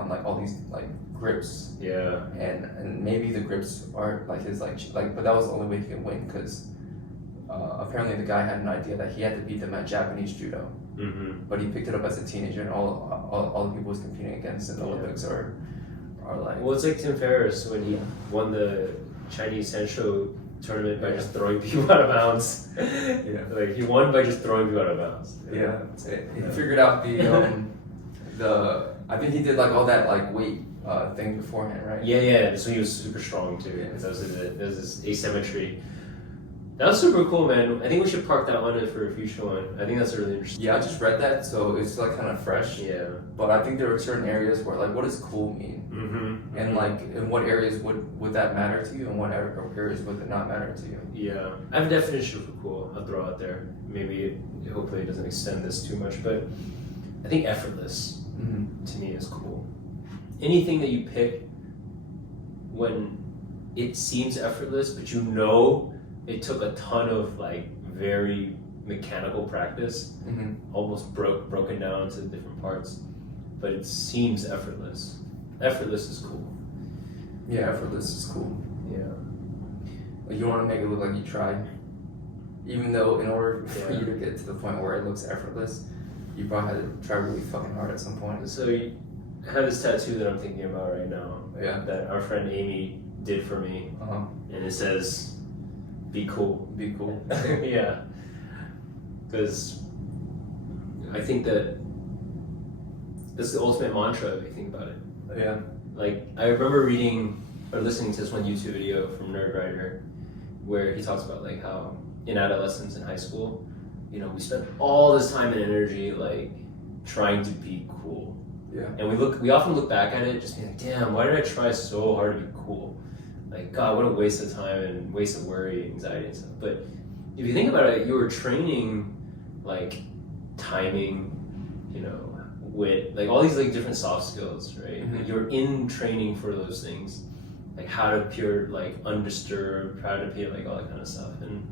like all these like grips, Yeah. and maybe the grips are like his like but that was the only way he could win because apparently the guy had an idea that he had to beat them at Japanese judo, but he picked it up as a teenager, and all the people he was competing against in the Olympics are like. Well, it's like Tim Ferriss when he won the Chinese Sensho tournament by just throwing people out of bounds. Yeah. Like he won by just throwing people out of bounds. Yeah, he figured out the I think he did like all that like weight thing beforehand, right? Yeah. So he was super strong too. Yeah. Because there's this asymmetry. That was super cool, man. I think we should park that one in for a future one. I think that's really interesting. Yeah, I just read that, so it's like kind of fresh. Yeah. But I think there are certain areas where like, what does cool mean? And like, in what areas would that matter to you, and what areas would it not matter to you? Yeah, I have a definition for cool. I'll throw out there. Maybe hopefully it doesn't extend this too much, but I think effortless to me is cool. Anything that you pick when it seems effortless, but you know it took a ton of like very mechanical practice, almost broken down to different parts, but it seems effortless. Effortless is cool. Yeah, effortless is cool. Yeah. Like you want to make it look like you tried, even though in order for you to get to the point where it looks effortless, you probably had to try really fucking hard at some point. So you have this tattoo that I'm thinking about right now. Yeah. That our friend Amy did for me, and it says, "Be cool." Be cool. Yeah. Because I think that this is the ultimate mantra if you think about it. Yeah. Like I remember reading or listening to this one YouTube video from Nerdwriter where he talks about like how in adolescence in high school, you know, we spend all this time and energy like trying to be cool. Yeah. And we often look back at it just being like, damn, why did I try so hard to be cool? Like, God, what a waste of time and waste of worry, anxiety and stuff. But if you think about it, you were training like timing, you know, wit, like all these like different soft skills, right? Like, you're in training for those things, like how to appear like undisturbed, how to appear like all that kind of stuff, and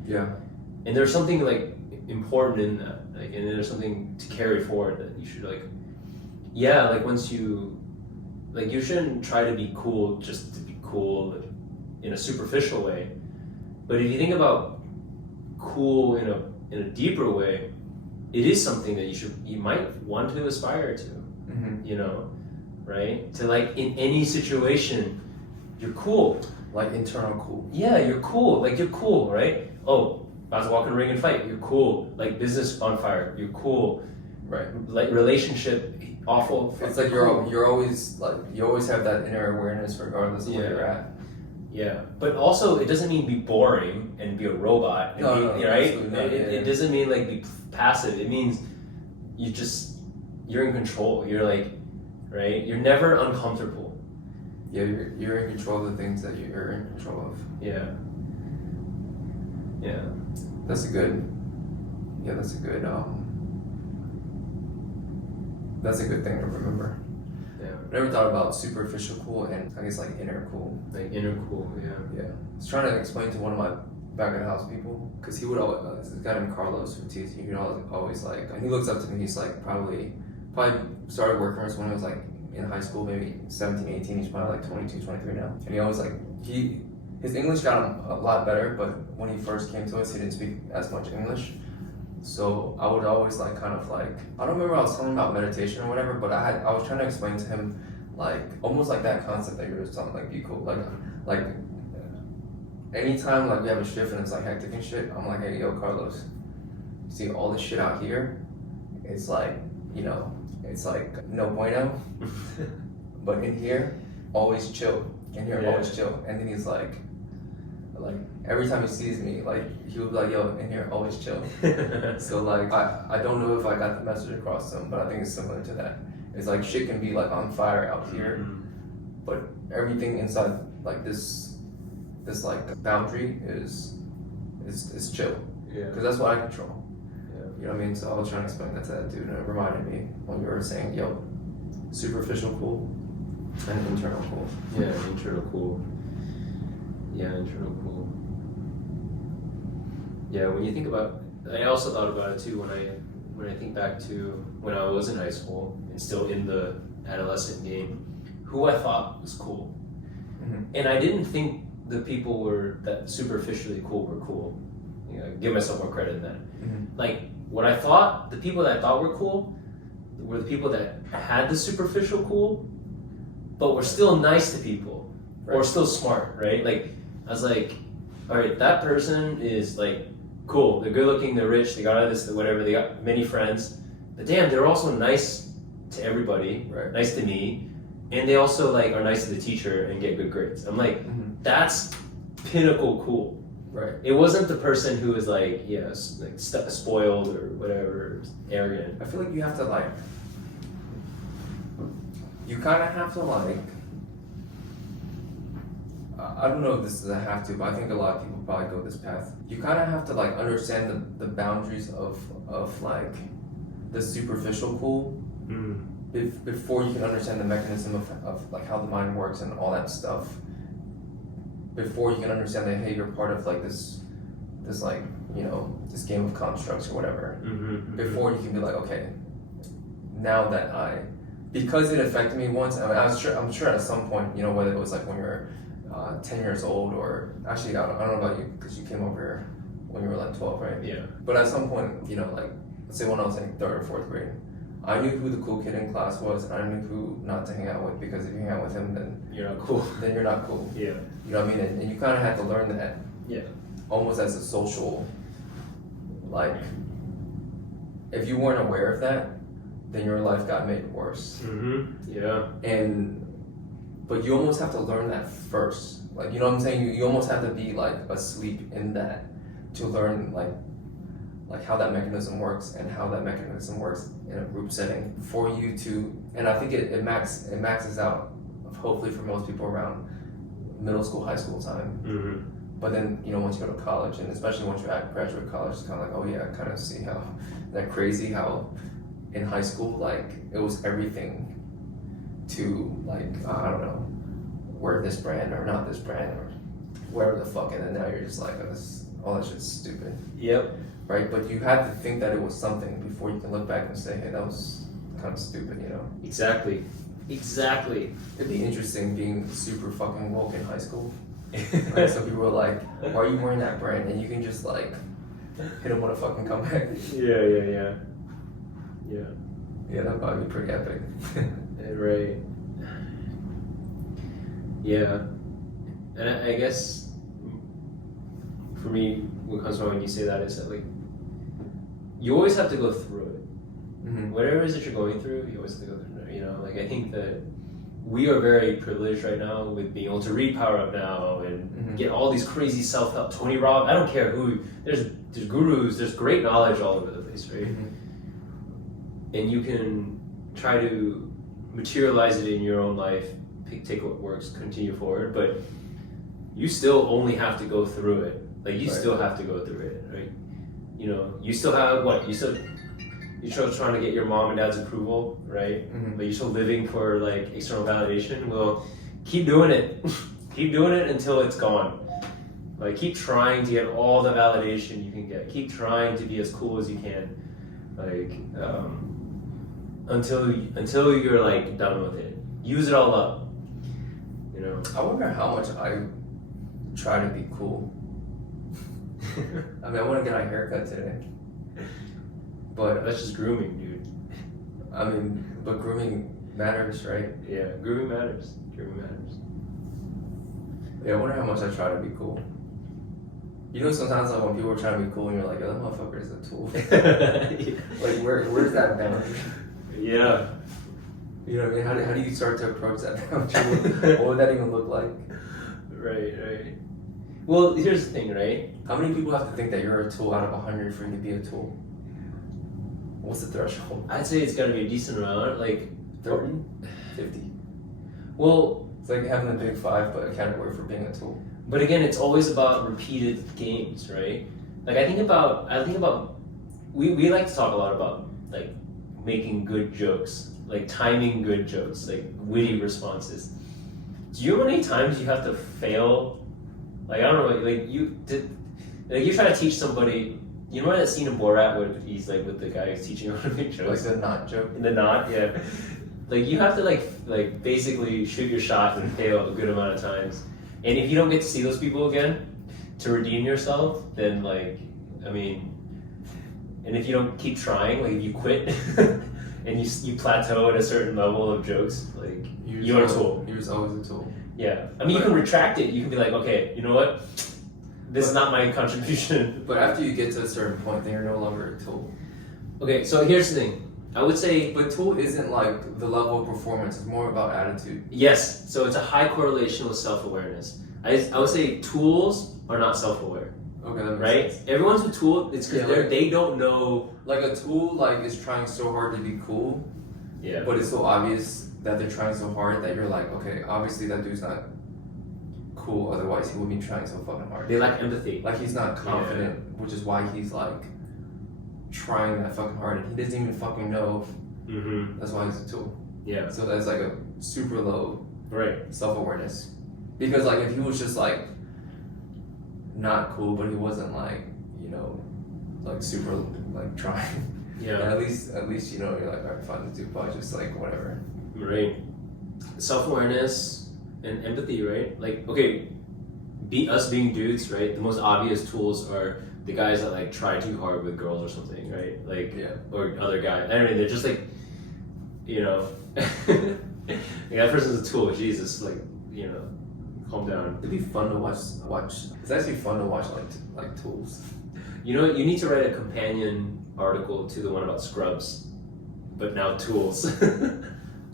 there's something like important in that, like, and there's something to carry forward that you should like, like once you, like you shouldn't try to be cool just to be cool in a superficial way, but if you think about cool in a deeper way, it is something that you might want to aspire to, you know, right? To like in any situation, you're cool. Like internal cool. Yeah, you're cool. Like you're cool, right? Oh, about to walk in the ring and fight. You're cool. Like business on fire. You're cool. Right. Like relationship awful. It's like you're always like you always have that inner awareness regardless of where you're at. Yeah, but also it doesn't mean be boring and be a robot. And right? It doesn't mean like be passive. It means you're in control. You're like, right? You're never uncomfortable. Yeah, you're in control of the things that you're in control of. Yeah. That's a good thing to remember. Yeah. I never thought about superficial cool and I guess like inner cool. Like inner cool, yeah. I was trying to explain to one of my back of the house people, because he would always, this guy named Carlos from TSU, he would always like, and he looks up to me, he's like probably started working with us when he was like in high school, maybe 17, 18, he's probably like 22, 23 now. And he always like, his English got him a lot better, but when he first came to us, he didn't speak as much English. So I would always like kind of like, I don't remember I was telling him about meditation or whatever, but I was trying to explain to him like, almost like that concept that you were talking, like be cool, like anytime like we have a shift and it's like hectic and shit, I'm like, hey, yo, Carlos, see all this shit out here? It's like, you know, it's like no bueno, but in here, always chill. In here, always chill. And then he's like every time he sees me, like he would be like, yo, in here, always chill. So like, I don't know if I got the message across to him, but I think it's similar to that. It's like shit can be like on fire out here, but everything inside like this like boundary is chill. Yeah. Because that's what I control. Yeah. You know what I mean? So I was trying to explain that to that dude, and it reminded me when you were saying, yo, superficial cool and internal cool. Yeah, internal cool. Yeah, internal cool. Yeah, when you think about, I also thought about it too when I think back to when I was in high school and still in the adolescent game, who I thought was cool. And I didn't think the people that superficially cool were cool. give myself more credit than that. Mm-hmm. Like what I thought, the people that I thought were cool were the people that had the superficial cool, but were still nice to people or Right. still smart, right? Like I was like, all right, that person is like cool. They're good looking. They're rich. They got all this, whatever. They got many friends, but damn, they're also nice to everybody. Right. Nice to me, and they also like are nice to the teacher and get good grades. I'm like, Mm-hmm. that's pinnacle cool. Right. It wasn't the person who was like, like spoiled or whatever, arrogant. I feel like you have to like. You kind of have to like. I don't know if this is a have to, but I think a lot of people probably go this path. You kind of have to like understand the boundaries of like the superficial cool before you can understand the mechanism of like how the mind works and all that stuff. Before you can understand that, hey, you're part of like this like, you know, this game of constructs or whatever. Before you can be like, okay, now that because it affected me once. I mean, I'm sure at some point, you know, whether it was like when you're 10 years old or actually, I don't know about you because you came over here when you were like 12, right? Yeah. But at some point, you know, like let's say when I was like 3rd or 4th grade, I knew who the cool kid in class was, and I knew who not to hang out with, because if you hang out with him, then You're not cool. you're not cool. Yeah. You know what I mean? And you kind of have to learn that. Yeah. Almost as a social, like, if you weren't aware of that, then your life got made worse. Yeah. But you almost have to learn that first. Like, you know what I'm saying? You almost have to be like asleep in that to learn like how that mechanism works and how that mechanism works in a group setting for you to. And I think it maxes out, hopefully for most people, around middle school, high school time. But then, you know, once you go to college, and especially once you're at graduate college, it's kind of like, oh yeah, I kind of see how that crazy how in high school, like, it was everything to, like, I don't know, wear this brand or not this brand or whatever the fuck, and then now you're just like, oh, all that shit's stupid. Yep. Right? But you have to think that it was something before you can look back and say, hey, that was kind of stupid, you know? Exactly. It'd be interesting being super fucking woke in high school. Right? So people are like, why are you wearing that brand? And you can just like hit them with a fucking comeback. Yeah. Yeah, that'd probably be pretty epic. Right. Yeah. And I guess for me, what comes to mind when you say that is that, like, you always have to go through it. Mm-hmm. Whatever it is that you're going through, you always have to go through it. You know, like, I think that we are very privileged right now with being able to read Power Up Now and get all these crazy self-help. Tony Robbins, I don't care who. There's gurus. There's great knowledge all over the place, right? And you can try to materialize it in your own life, take what works, continue forward, but you still only have to go through it. Like, you still have to go through it, right? You know, you still have you're still trying to get your mom and dad's approval, right? But you're still living for like external validation. Well, keep doing it. Keep doing it until it's gone. Like, keep trying to get all the validation you can get. Keep trying to be as cool as you can. Like, until you're like done with it. Use it all up. You know. I wonder how much I try to be cool. I mean, I want to get my haircut today. But that's just grooming, dude. I mean, but grooming matters, right? Yeah, grooming matters. Grooming matters. Yeah, I wonder how much I try to be cool. You know, sometimes like when people are trying to be cool, and you're like, "Oh, that motherfucker is a tool." Like, where's that boundary? Yeah. You know what I mean? How do you start to approach that boundary? What would that even look like? Right. Well, here's the thing, right? How many people have to think that you're a tool out of 100 for you to be a tool? What's the threshold? I'd say it's got to be a decent amount, like 30? 50? Well, It's like having the big five, but a category for being a tool. but again, it's always about repeated games, right? Like, I think about we like to talk a lot about like making good jokes, like timing good jokes, like witty responses. Do you know how many times you have to fail? Like, I don't know, like you try to teach somebody. You know that scene in Borat where he's like with the guy who's teaching him how to make jokes? Like the not joke? In the knot, yeah. Like, you have to like basically shoot your shot and fail a good amount of times. And if you don't get to see those people again to redeem yourself, then like I mean, and if you don't keep trying, like if you quit and you plateau at a certain level of jokes, like you're a tool. You're just always a tool. Yeah, I mean, you can retract it. You can be like, okay, you know what? This is not my contribution. But after you get to a certain point, then you're no longer a tool. Okay, so here's the thing. I would say But tool isn't like the level of performance. It's more about attitude. yes. So it's a high correlation with self-awareness. I would say tools are not self-aware, Okay, that makes right? sense. Everyone's a tool. It's because Yeah, like- they don't know. Like a tool, like is trying so hard to be cool, Yeah. but it's so obvious that they're trying so hard that you're like, okay, obviously that dude's not cool. Otherwise, he would be trying so fucking hard. They lack empathy. Like he's not confident, which is why he's like trying that fucking hard, and he doesn't even fucking know. Mm-hmm. That's why he's a tool. Yeah. So that's like a super low Right. self-awareness. Because like if he was just like not cool, but he wasn't like, you know, like super like trying. Yeah. At least you know you're like, alright, fine, this dude probably just like whatever. Right. Self-awareness and empathy, right? Like, okay, us being dudes, right? The most obvious tools are the guys that like try too hard with girls or something, right? Like, Yeah. or other guys. I mean, they're just like, you know, like, that person's a tool. Jesus, like, you know, calm down. It'd be fun to watch. It's actually fun to watch like tools. You know what? You need to write a companion article to the one about Scrubs, but now tools.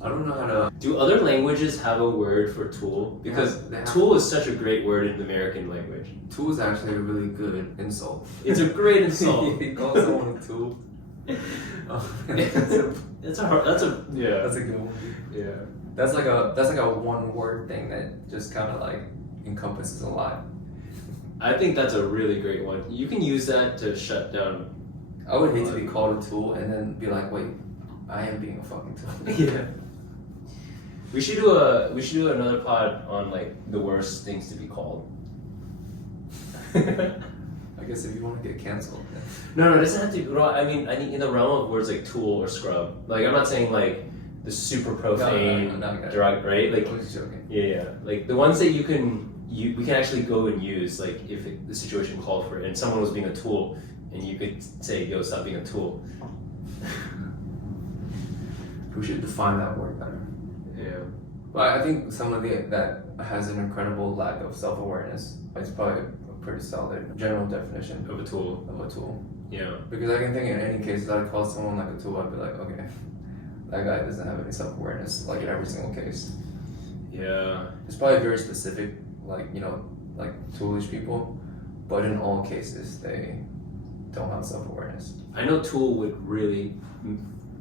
I don't know how to. Do other languages have a word for tool? Because They have- tool is such a great word in the American language. Tool is actually a really good insult. It's a great insult. He calls someone a tool. Oh, That's a yeah. that's a good one. Yeah. That's like a one word thing that just kind of like encompasses a lot. I think that's a really great one. You can use that to shut down. I would hate to be called a tool and then be like, wait, I am being a fucking tool. Yeah. We should do another pod on like the worst things to be called. I guess if you want to get canceled. Then. No, it doesn't have to. Well, I mean, I think in the realm of words like tool or scrub. Like, I'm not saying like the super profane, No, I got it. derog, right? Like, I was joking. yeah, like the ones that we can actually go and use. Like, if the situation called for it, and someone was being a tool, and you could say, "Yo, stop being a tool." We should define that word better. Yeah. But I think somebody that has an incredible lack of self-awareness is probably a pretty solid general definition Of a tool. of a tool. Yeah. Because I can think in any case, I'd call someone like a tool, I'd be like, okay, that guy doesn't have any self-awareness, like in every single case. Yeah. It's probably very specific, like, you know, like toolish people, but in all cases, they don't have self-awareness. I know tool would really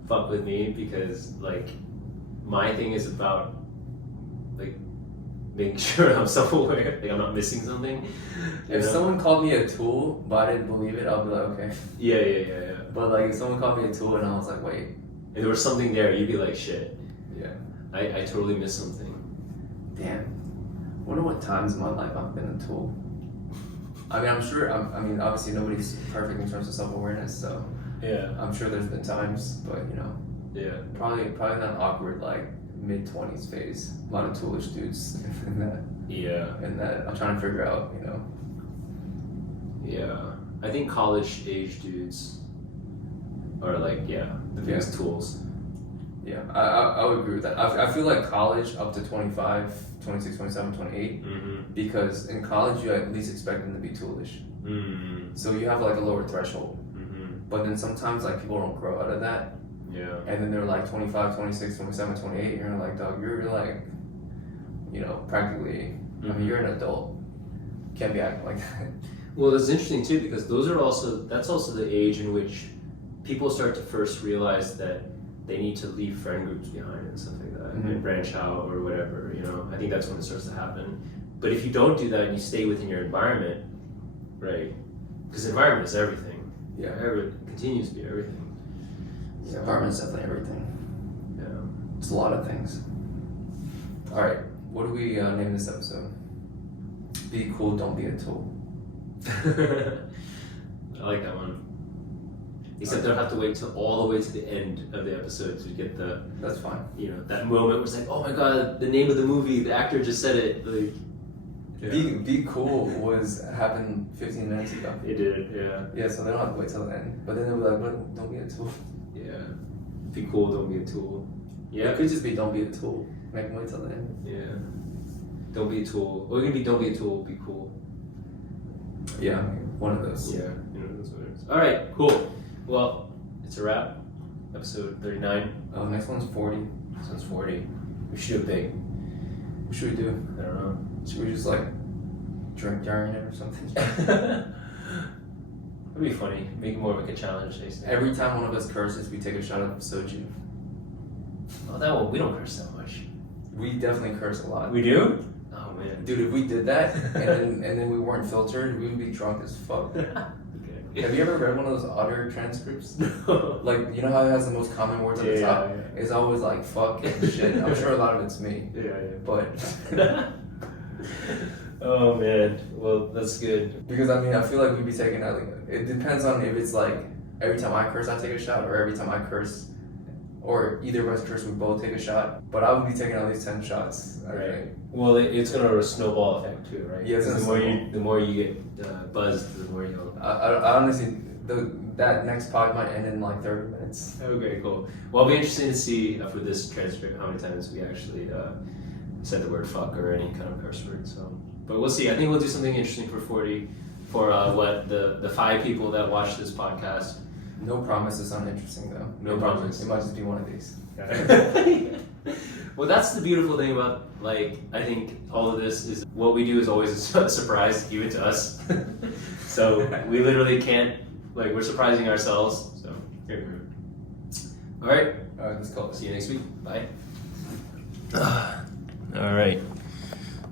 fuck with me because like my thing is about like making sure I'm self-aware, like I'm not missing something. you If know? someone called me a tool, but I didn't believe it, I'll be like, okay. Yeah. But like, if someone called me a tool and I was like, wait, If there was something there, you'd be like, shit, yeah, I totally missed something. damn. Wonder what times in my life I've been a tool. I mean, I'm sure. I mean, obviously nobody's perfect in terms of self-awareness, so Yeah. I'm sure there's been times, but you know, Yeah. probably that awkward like mid-20s phase. A lot of toolish dudes in that. Yeah. And that I'm trying to figure out, you know. Yeah. I think college age dudes are like, the biggest tools. Yeah, I would agree with that. I feel like college up to 25, 26, 27, 28, Mm-hmm. because in college you at least expect them to be toolish. Mm-hmm. So you have like a lower threshold. Mm-hmm. But then sometimes like people don't grow out of that. Yeah. And then they're like 25, 26, 27, 28, and you're like, dog, you're like, you know, practically, I mean, you're an adult. Can't be acting like that. Well, it's interesting too because that's also the age in which people start to first realize that they need to leave friend groups behind and stuff like that and branch out or whatever, you know. I think that's when it starts to happen. But if you don't do that and you stay within your environment, right? Because environment is everything. Yeah. It continues to be everything. The environment's definitely everything. Yeah. It's a lot of things. All right, what do we name this episode? Be cool, don't be a tool. I like that one. Except they'll have to wait till all the way to the end of the episode to get the, That's fine. you know, that moment where it's like, oh my god, the name of the movie, the actor just said it. Like, Be cool was happened 15 minutes ago. It did, yeah. Yeah, so they don't have to wait till the end. But then they'll be like, "What? Don't be a tool." Yeah. Be cool, don't be a tool. Yeah. It could just be don't be a tool. Make them wait till the end. Yeah. Don't be a tool. Or it can be don't be a tool, be cool. Yeah, one of those. Yeah, you know, that's what it is. Alright, cool. Well, it's a wrap. Episode 39. Oh, next one's 40. This one's 40. We should do a big. What should we do? I don't know. Should we just like drink during it or something? That'd be funny. Make it more of like a challenge. Every time one of us curses, we take a shot of soju. Oh, that one, we don't curse that much. We definitely curse a lot. We do? Oh, man. Dude, if we did that and then we weren't filtered, we would be drunk as fuck. Okay. Have you ever read one of those Otter transcripts? No. Like, you know how it has the most common words at the top? Yeah. It's always like fuck and shit. I'm sure a lot of it's me, Yeah, but oh, man. Well, that's good. because I mean, I feel like we'd be taking out. Like, it depends on if it's like every time I curse, I take a shot, or every time I curse, or either of us curse, we both take a shot. But I would be taking at least 10 shots. I Right. think. Well, it's gonna snowball effect too, right? Yeah, it's the gonna more you get buzzed, the more you'll. I honestly, that next pod might end in like 30 minutes. Okay, cool. Well, it'll be interesting to see for this transcript how many times we actually said the word fuck or any kind of curse word. So, but we'll see. I think we'll do something interesting for 40 for what the 5 people that watch this podcast. No promise it's uninteresting though. No promise. It might just be one of these. Well, that's the beautiful thing about, like, I think all of this is what we do is always a surprise, even to us. So we literally can't, like, we're surprising ourselves. So here we go. All right. Alright, let's call it. See you next week. Bye. All right.